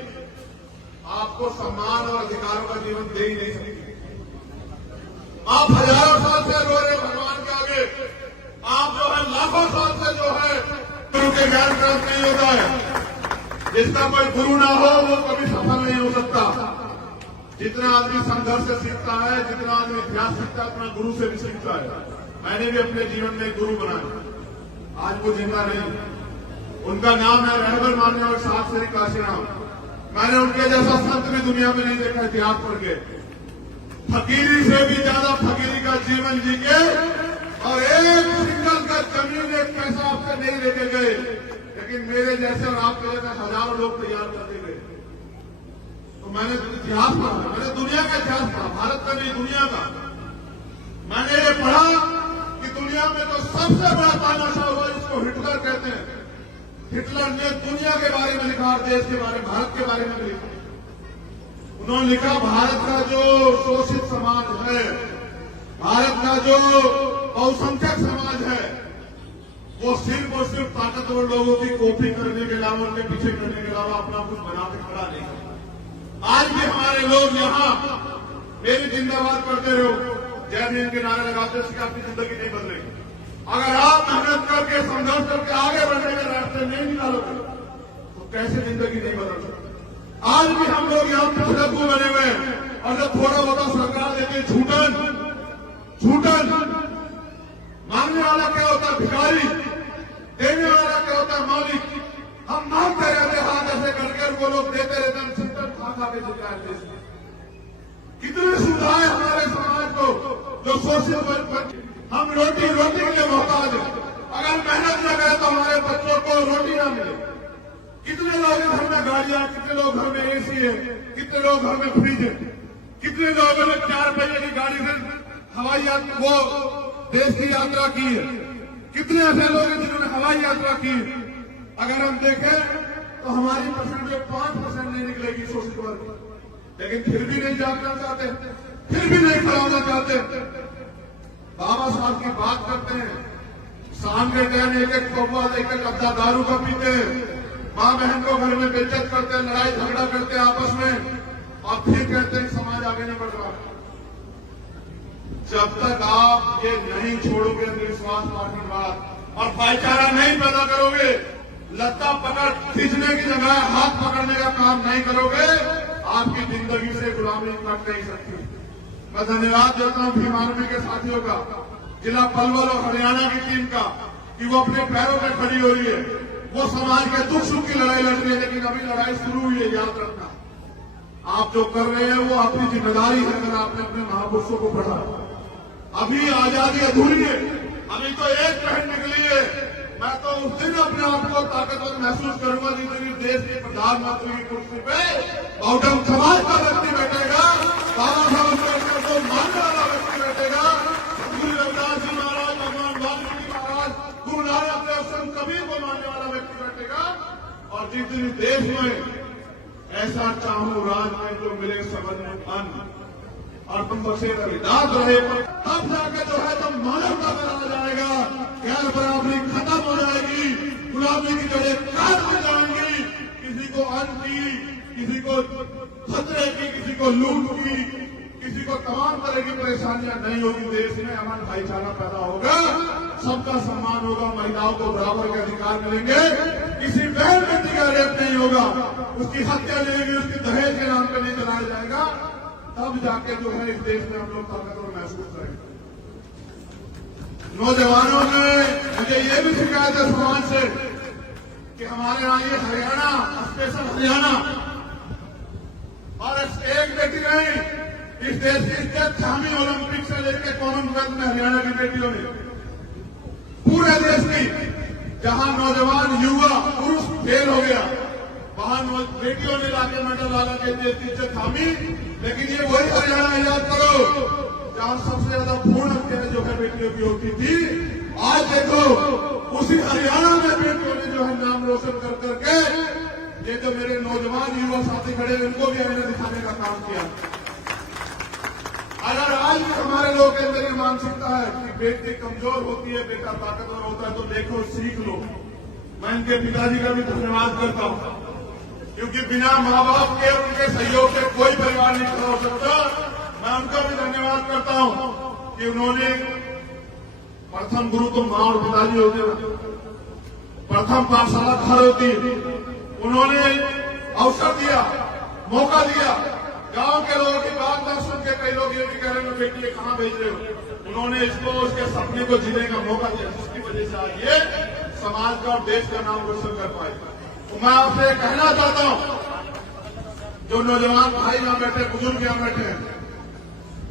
आपको सम्मान और अधिकारों का जीवन दे ही नहीं सकती। आप हजारों साल से रो रहे भगवान के आगे, आप जो है लाखों साल से जो है गुरु के ज्ञान प्राप्त नहीं होता है। जिसका कोई गुरु ना हो वो कभी सफल नहीं हो सकता। जितना आदमी संघर्ष से सीखता है, जितना आदमी इतिहास सीखता है, उतना गुरु से भी सीखता है। मैंने भी अपने जीवन में गुरु बनाया, आज वो जिंदा नहीं। उनका नाम है रहबर मान्य और साथ श्री काशीराम। मैंने उनके जैसा संत भी दुनिया में नहीं देखा इतिहास पढ़ के। फकीरी से भी ज्यादा फकीरी का जीवन जी के और एक सिंगल का जमीन, एक पैसा आपसे नहीं लेके गए, लेकिन मेरे जैसे और आपके जैसे हजारों लोग तैयार करते गए। तो मैंने इतिहास पढ़ा, मैंने दुनिया का इतिहास पढ़ा, भारत का नहीं दुनिया का। मैंने ये पढ़ा कि दुनिया में तो सबसे बड़ा तानाशाह हुआ जिसको हिटलर कहते हैं। हिटलर ने दुनिया के बारे में लिखा और देश के बारे में, भारत के बारे में लिखा। उन्होंने लिखा भारत का जो शोषित समाज है, भारत का जो बहुसंख्यक समाज है, वो सिर्फ और सिर्फ ताकतवर लोगों की कॉपी करने के अलावा, उनके पीछे करने के अलावा अपना कुछ बना के खड़ा नहीं करता। आज भी हमारे लोग यहाँ मेरी जिंदाबाद करते रहो, जय भीम के नारे लगाते, इससे आपकी जिंदगी नहीं बदलेगी। अगर आप मेहनत करके, संघर्ष करके आगे बढ़ने के रास्ते नहीं निकालोगे तो कैसे जिंदगी नहीं बदल सकती। आज भी हम लोग यहाँ पिछड़कू बने हुए हैं, और जब थोड़ा बहुत सरकार देती है झूठन मांगने वाला क्या होता है भिखारी, देने वाला क्या होता है मालिक। हम मांगते रहते हाथ ऐसे करके, वो लोग देते रहते, हम चिंतन खा के जिंदा देश में। कितने सुविधाएं हमारे समाज को जो सोशल, हम रोटी के लिए मोहताज है। अगर मेहनत न करें तो हमारे बच्चों को रोटी ना मिले। कितने लोग घर में गाड़ियां, कितने लोग घर में एसी है, कितने लोग घर में फ्रिज है, कितने लोगों ने 4 पहिए की गाड़ी से हवाई यात्रा, वो देश की यात्रा की है। कितने ऐसे लोग हैं जिन्होंने हवाई यात्रा की है। अगर हम देखें तो हमारी परसेंटेज 5% नहीं निकलेगी शोषित वर्ग, लेकिन फिर भी नहीं जागना चाहते, फिर भी नहीं कराना चाहते। बाबा साहब की बात करते हैं, शाम के टाइम एक कौवा एक अद्दा दारू का पीते हैं, माँ बहन को घर में बेइज्जत करते हैं, लड़ाई झगड़ा करते हैं आपस में, और फिर कहते हैं समाज आगे नहीं बढ़ रहा। जब तक आप ये नहीं छोड़ोगे अंधविश्वास, पार्टीवाद और भाईचारा नहीं पैदा करोगे, लत्ता पकड़ खींचने की जगह हाथ पकड़ने का काम नहीं करोगे, आपकी जिंदगी से गुलामी कट नहीं सकती। मैं धन्यवाद देता हूं भीम आर्मी के साथियों का, जिला पलवल और हरियाणा की टीम का, कि वो अपने पैरों पर खड़ी हो रही है। वो समाज के दुख सुख की लड़ाई लड़ रही है, लेकिन अभी लड़ाई शुरू हुई है। याद रखना, आप जो कर रहे हैं वो आपकी जिम्मेदारी है। अगर आपने अपने महापुरुषों को पढ़ा, अभी आजादी अधूरी है, अभी तो एक पहन निकली है। मैं तो उस दिन अपने आप को ताकतवर महसूस करूंगा जिस दिन देश के प्रधानमंत्री की कुर्सी पे बहुजन समाज का व्यक्ति बैठेगा, बाबा साहब अम्बेडकर को मानने वाला व्यक्ति बैठेगा, गुरु रविदास जी महाराज, भगवान वाल्मीकि महाराज, गुरु नानक देव, संत कबीर को मानने वाला व्यक्ति बैठेगा। और जिस दिन देश में ऐसा चाहूं राज में जो मिले सबन में अन्न और तुम बसे रविदास रहे, तब जाके जो है तो मानवता में आ जाएगा, गैर बराबरी खत्म हो जाएगी, गुलामी की जड़ें काट हो जाएंगी। किसी को अन्न की, किसी को खतरे की, किसी को लूट की, किसी को तमाम तरह की परेशानियां नहीं होगी। देश में अमन भाईचारा पैदा होगा, सबका सम्मान होगा, महिलाओं को बराबर के अधिकार मिलेंगे, किसी बहन बेटी का रेप नहीं होगा, उसकी हत्या नहीं होगी, उसकी दहेज के नाम पर नहीं चलाया जाएगा। तब जाके जो है इस देश में हम लोग ताकतवर महसूस करेंगे। नौजवानों ने मुझे ये भी शिकायत है समाज से कि हमारे यहाँ ये हरियाणा, स्पेशल हरियाणा, और एक बेटी नहीं, इस देश की इज्जत छामी ओलंपिक से लेकर कॉमनवेल्थ में हरियाणा की बेटियों ने, पूरे देश की, जहां नौजवान युवा पुरुष फेल हो गया, वहां बेटियों ने लाके मेडल लाला के देश की इज्जत थामी। लेकिन ये वही हरियाणा, याद करो, जहां सबसे ज्यादा भ्रूण हत्या जो है बेटियों की होती थी। आज देखो उसी हरियाणा में बेटियों ने जो है नाम रोशन कर करके, ये जो मेरे नौजवान युवा साथी खड़े हैं, उनको भी आईना दिखाने का काम किया। अगर आज भी हमारे लोगों के अंदर ये मानसिकता है कि बेटी कमजोर होती है, बेटा ताकतवर होता है, तो देखो सीख लो। मैं इनके पिताजी का भी धन्यवाद करता हूं, क्योंकि बिना माँ बाप के, उनके सहयोग से कोई परिवार नहीं खड़ा हो सकता। मैं उनका भी धन्यवाद करता हूं कि उन्होंने, प्रथम गुरु तो माँ और पिताजी होते हैं, प्रथम पाठशाला घर होती, उन्होंने अवसर दिया, मौका दिया। गांव के लोगों की बात ना सुन के कई लोग ये भी कह रहे हैं बेटी ये कहां भेज रहे हो, उन्होंने इसको, उसके सपने को जीने का मौका दिया, जिसकी वजह से आज ये समाज का और देश का नाम रोशन कर पाए। तो मैं आपसे कहना चाहता हूं, जो नौजवान भाई यहां बैठे, बुजुर्ग यहां बैठे हैं,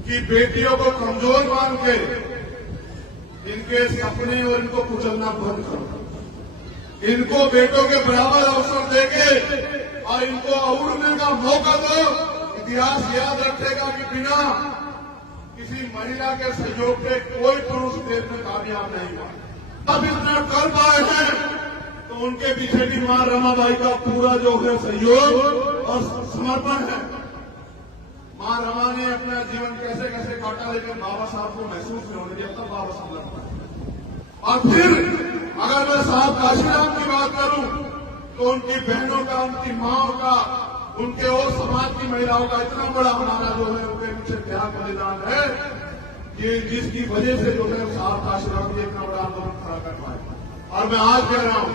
कि बेटियों को कमजोर मान के इनके सपने और इनको कुचलना बंद करो। इनको बेटों के बराबर अवसर देके और इनको उड़ने का मौका दो। इतिहास याद रखेगा कि बिना किसी महिला के सहयोग के कोई पुरुष देश में कामयाब नहीं हुआ। अब इतना कर पाए हैं तो उनके पीछे भी मां रमाबाई का पूरा जो है सहयोग और समर्पण है। मां रमा ने अपना जीवन कैसे कैसे काटा, लेकिन बाबा साहब को महसूस नहीं होने दिया, तब बाबा साहब और फिर अगर मैं साहब काशीराम की बात करूं तो उनकी बहनों का, उनकी माओ का, उनके और समाज की महिलाओं का इतना बड़ा हमारा जो है उनके पीछे त्याग बलिदान है कि जिसकी वजह से जो है साहब काशीराम जी इतना बड़ा आंदोलन खड़ा कर पाए। और मैं आज कह रहा हूं,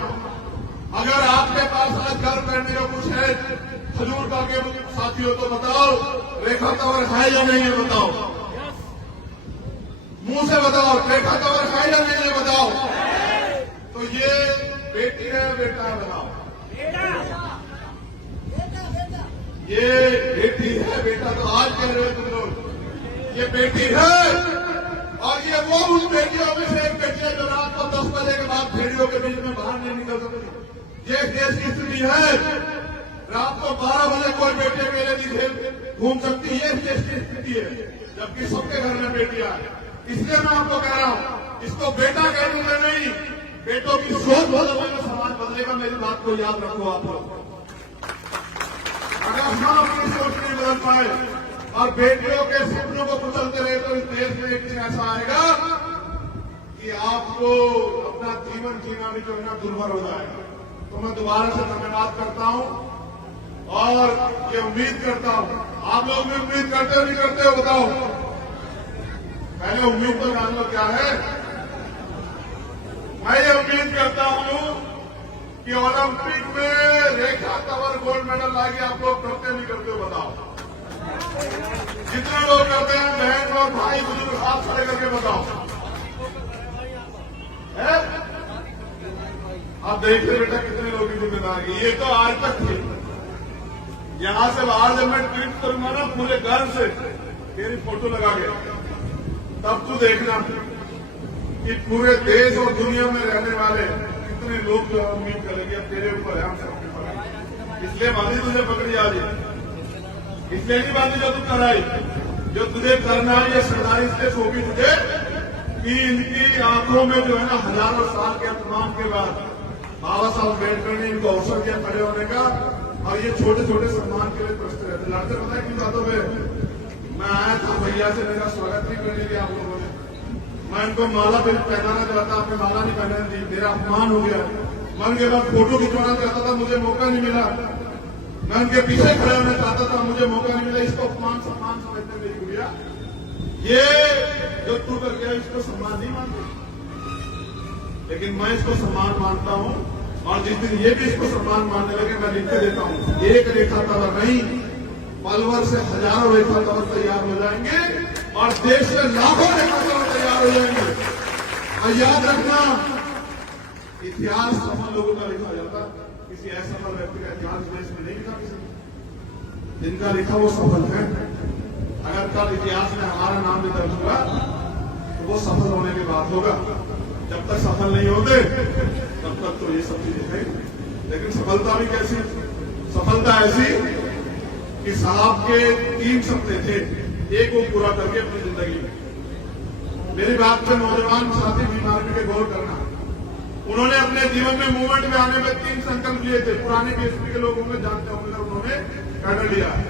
अगर आपके पास आज गर्व करने का कुछ है खजूर का के साथियों तो बताओ, रेखा तंवर है या नहीं है बताओ, मुंह से बताओ, रेखा तंवर है या नहीं है बताओ। तो ये बेटी है बेटा है बताओ, ये बेटी है बेटा तो आज कह रहे हो तुम लोग, ये बेटी है। और ये वो उन बेटियों में से एक बेटी है जो रात को 10 बजे के बाद भेड़ियों के बीच में बाहर नहीं निकल सकती। ये देश की स्थिति है, रात को 12 बजे कोई बेटे मेरे दिखे घूम सकती है, देश की स्थिति है, जबकि सबके घर में बेटियां है। इसलिए मैं आपको कह रहा हूं, इसको बेटा कहने में नहीं, बेटों की सोच बदलेगा, समाज बदलेगा। मेरी बात को याद रखो आप लोग। अगर हम अपनी सोच नहीं बदल पाए और बेटियों के सपनों को कुचलते रहे तो इस देश में एक दिन ऐसा आएगा कि आपको अपना जीवन जीना भी जो है ना दुर्भर हो जाएगा। तो मैं दोबारा से धन्यवाद करता हूं और ये उम्मीद करता हूं, आप लोग भी उम्मीद करते हो नहीं करते हो बताओ। पहले उम्मीद तो जान लो क्या है। मैं ये उम्मीद करता हूं कि ओलंपिक में रेखा तंवर गोल्ड मेडल लाएगी। आप लोग करते नहीं करते हो बताओ। जितने लोग करते हैं बहन और भाई बुजुर्ग हाथ खड़े करके बताओ। आप देखिए बेटा कितने लोगों की जिम्मेदारी। ये तो आज तक थी। यहां से बाहर जब मैं ट्वीट करूंगा ना पूरे घर से मेरी फोटो लगा के, तब तू देखना कि पूरे देश और दुनिया में रहने वाले कितने लोग जो उम्मीद करेंगे अब तेरे ऊपर है, हम सबके ऊपर है। इसलिए बांधी तुझे पकड़ी आज, इसलिए नहीं बांधी जो तू कराई, जो तुझे करना है ये सरदारी इसलिए सौंपी तुझे कि इनकी आंखों में जो है ना हजारों साल के अपमान के बाद बाबा साहब अम्बेडकर ने इनको अवसर दिया खड़े होने का। और ये छोटे छोटे सम्मान के लिए प्रश्न रहते लड़ते पता है किन बातों में। मैं आया था भैया से, मेरा स्वागत नहीं करने दिया आप लोगों ने। मैं इनको माला पे पहनाना चाहता, आपने माला नहीं पहनाने दी, मेरा अपमान हो गया। मैं उनके बाद फोटो खिंचवाना चाहता था, मुझे मौका नहीं मिला। मैं उनके पीछे खड़े होना चाहता था, मुझे मौका नहीं मिला। इसको अपमान सम्मान समझते मेरी गुड़िया, ये जो तू कर गया इसको सम्मान नहीं मानते, लेकिन मैं इसको सम्मान मानता हूं। और जिस दिन ये भी इसको सम्मान मानने लगे मैं लिख के देता हूं, एक रेखा तंवर नहीं पलवर से हजारों रेखा तंवर तैयार हो जाएंगे और देश से लाखों रेखा तंवर तैयार हो जाएंगे। और याद रखना, इतिहास सफल लोगों का लिखा जाता, किसी ऐसे सफल व्यक्ति का इतिहास देश में नहीं लिखा किसी, जिनका लिखा वो सफल है। अगर कल इतिहास में हमारा नाम भी दर्ज होगा तो वो सफल होने के बाद होगा। जब तक सफल नहीं होते तब तक तो ये सब चीजें हैं। लेकिन सफलता भी कैसी, सफलता ऐसी कि साहब के 3 सपने थे, एक वो पूरा करके अपनी जिंदगी में। मेरी बात पे नौजवान साथी बीमारी के गौर करना। उन्होंने अपने जीवन में मूवमेंट में आने में 3 संकल्प लिए थे। पुराने बीएसपी के लोग होंगे जानते होंगे, उन्होंने कर लिया है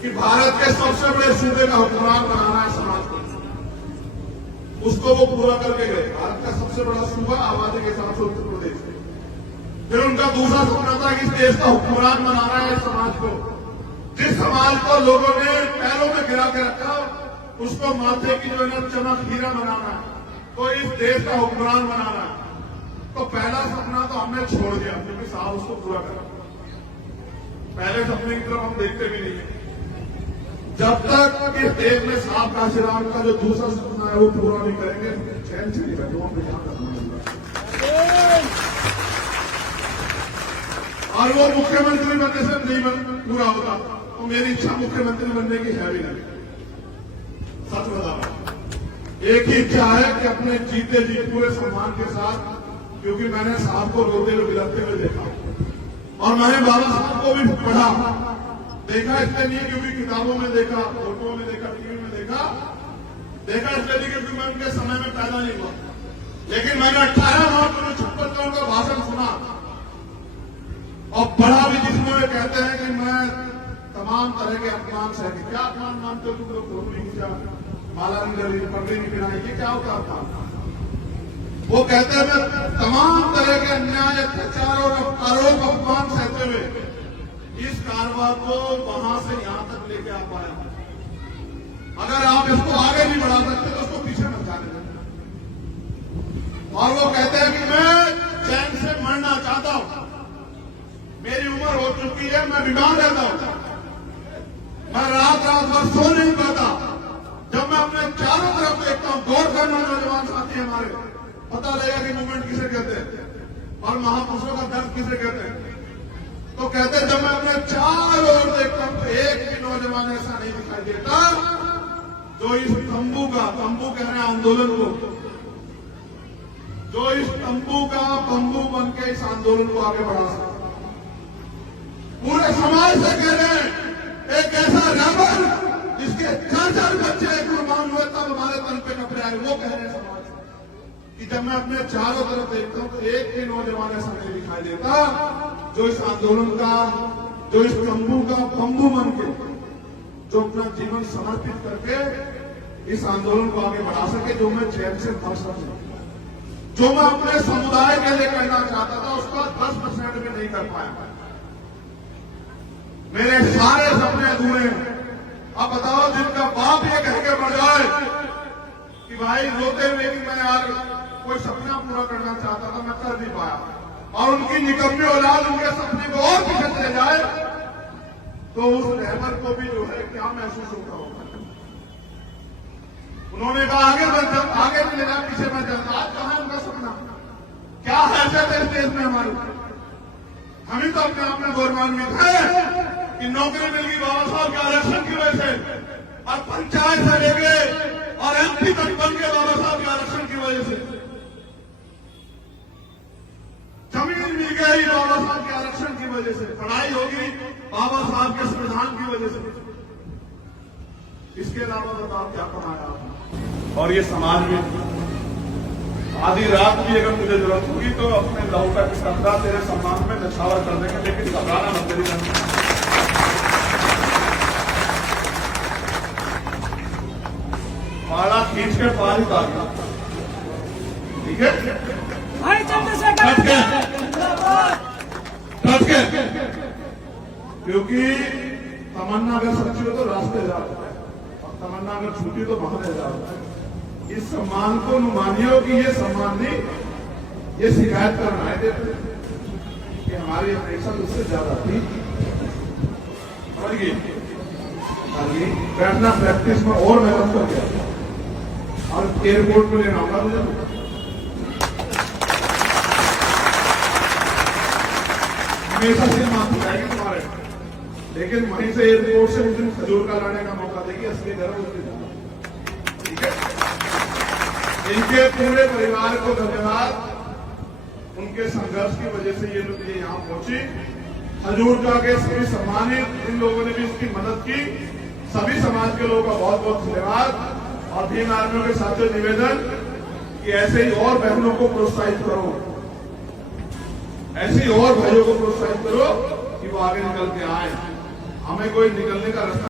कि भारत के सबसे बड़े सूबे का हुक्मरान बनाना है समाज को। उसको वो पूरा करके गए। भारत का सबसे बड़ा सूबा आबादी के हिसाब से उत्तर प्रदेश है। फिर उनका दूसरा सपना था कि इस देश का हुक्मरान बनाना है समाज को। जिस समाज को लोगों ने पैरों में गिरा के रखा उसको माथे की जो है ना चमक हीरा बनाना है, तो इस देश का हुक्मरान बनाना है। तो पहला सपना तो हमने छोड़ दिया क्योंकि साहब उसको पूरा करा। पहले सपने की तरफ हम देखते भी नहीं है। जब तक इस देश में साहब काशीराम का जो दूसरा सपना है वो पूरा नहीं करेंगे, चैन से नहीं बैठे, वहां ध्यान रखना। और वो मुख्यमंत्री बनने से नहीं पूरा होगा, तो मेरी इच्छा मुख्यमंत्री बनने की है भी नहीं। सच बता रहा हूं, एक ही इच्छा है कि अपने जीते जी पूरे सम्मान के साथ, क्योंकि मैंने साहब को रोते हुए बिलखते हुए देखा और मैंने बाबा साहब को भी पढ़ा देखा। इसलिए नहीं क्योंकि किताबों में देखा, फोटो में देखा, टीवी में देखा इसलिए नहीं क्योंकि मैं उनके समय में पैदा नहीं हुआ, लेकिन मैंने 18 मार्च 1956 में उनका भाषण सुना और पढ़ा भी, जिसमें वे कहते हैं कि मैं तमाम तरह के अपमान सह। क्या अपमान मानते हो तुम लोग? फोटो नहीं खींचा, माला नहीं डली, पगड़ी नहीं पहनाई, ये क्या होता अपमान? वो कहते हैं मैं तमाम तरह के अन्याय, अत्याचार और आरोप अपमान सहते हुए इस कारवां को वहां से यहां तक लेके आ पाया। अगर आप इसको आगे नहीं बढ़ा सकते तो उसको पीछे मत जाने दें। और वो कहते हैं कि मैं चैन से मरना चाहता हूं, मेरी उम्र हो चुकी है, मैं बीमार रहता हूं, मैं रात भर सो नहीं पाता। जब मैं अपने चारों तरफ देखता हूं, गौर करना नौजवान साथी हमारे, पता लगेगा कि मूवमेंट किसे कहते हैं और महापुरुषों का दर्द किसे कहते हैं। तो कहते हैं जब मैं अपने चारों ओर देखता हूं तो एक भी नौजवान ऐसा नहीं दिखाई देता जो इस तंबू कह रहे हैं आंदोलन को, जो इस तंबू का बंबू बन के इस आंदोलन को आगे बढ़ा सकता। पूरे समाज से कह रहे हैं एक ऐसा रैबर जिसके 4 बच्चे कुर्बान हुए तब हमारे तन पे कपड़े आए, वो कह रहे हैं समाज कि जब मैं अपने चारों तरफ देखता हूं तो एक भी नौजवान ऐसा नहीं दिखाई देता जो इस आंदोलन का, जो इस तंबू का बंबू बन के, जो अपना जीवन समर्पित करके इस आंदोलन को आगे बढ़ा सके, जो मैं चैन से मर सकूं, जो मैं अपने समुदाय के लिए कहना चाहता था उसका 10% भी नहीं कर पाया। मेरे सारे सपने अधूरे हैं। अब बताओ जिनका बाप ये कह के मर जाए कि भाई रोते हुए कि मैं यार कोई सपना पूरा करना चाहता था, मैं कर नहीं पाया, और उनकी निकम्मी औलाद उनके सपने को और पीछे चले जाए, तो उस रहबर को भी जो है क्या महसूस होता होगा। उन्होंने कहा आगे चलेगा, पीछे मैं चलता। आज कहां उनका सपना, क्या हैसियत है इस देश में हमारी। हम ही तो अपने आप में गौरवान्वित है कि नौकरी मिल गई बाबा साहब के आरक्षण की वजह से, और पंचायत से लेके और एमपी तक बन के बाबा साहब के आरक्षण की वजह से, जमीन मिल गई बाबा साहब के आरक्षण की वजह से, पढ़ाई होगी बाबा साहब के संविधान की वजह से। इसके अलावा बताओ क्या कमाया आपने। और ये समाज में आधी रात भी अगर मुझे जरूरत होगी तो अपने लहू का कपड़ा तेरे सम्मान में नछावर कर देंगे, लेकिन घबराना मत करिएगा। पाला खींच के पार उतार, ठीक है भाई क्योंकि तमन्ना अगर सच्ची हो तो रास्ते जा रहा है, और तमन्ना अगर झूठी तो बहाने जा रहा है। इस सम्मान को मानियो कि ये सम्मान नहीं, ये शिकायत करना है देते कि हमारी अपेक्षा उससे ज्यादा थी। बैठना प्रैक्टिस में और मेहनत कर गया और एयरपोर्ट में लेना होगा मुझे। हमेशा से माफी जाएगी तुम्हारे, लेकिन वहीं से एयरपोर्ट से उस दिन खजूर का लाने का मौका देगी, असली घर उस दिन। ठीक है, इनके पूरे परिवार को धन्यवाद। उनके संघर्ष की वजह से ये लोग यहाँ पहुंची। हजूर का के सभी सम्मानित इन लोगों ने भी इसकी मदद की। सभी समाज के लोगों का बहुत बहुत धन्यवाद। और भीम आर्मियों के साथियों निवेदन कि ऐसे ही और बहनों को प्रोत्साहित करो, ऐसे ही और भाइयों को प्रोत्साहित करो कि वो आगे निकल के आए। हमें कोई निकलने का रास्ता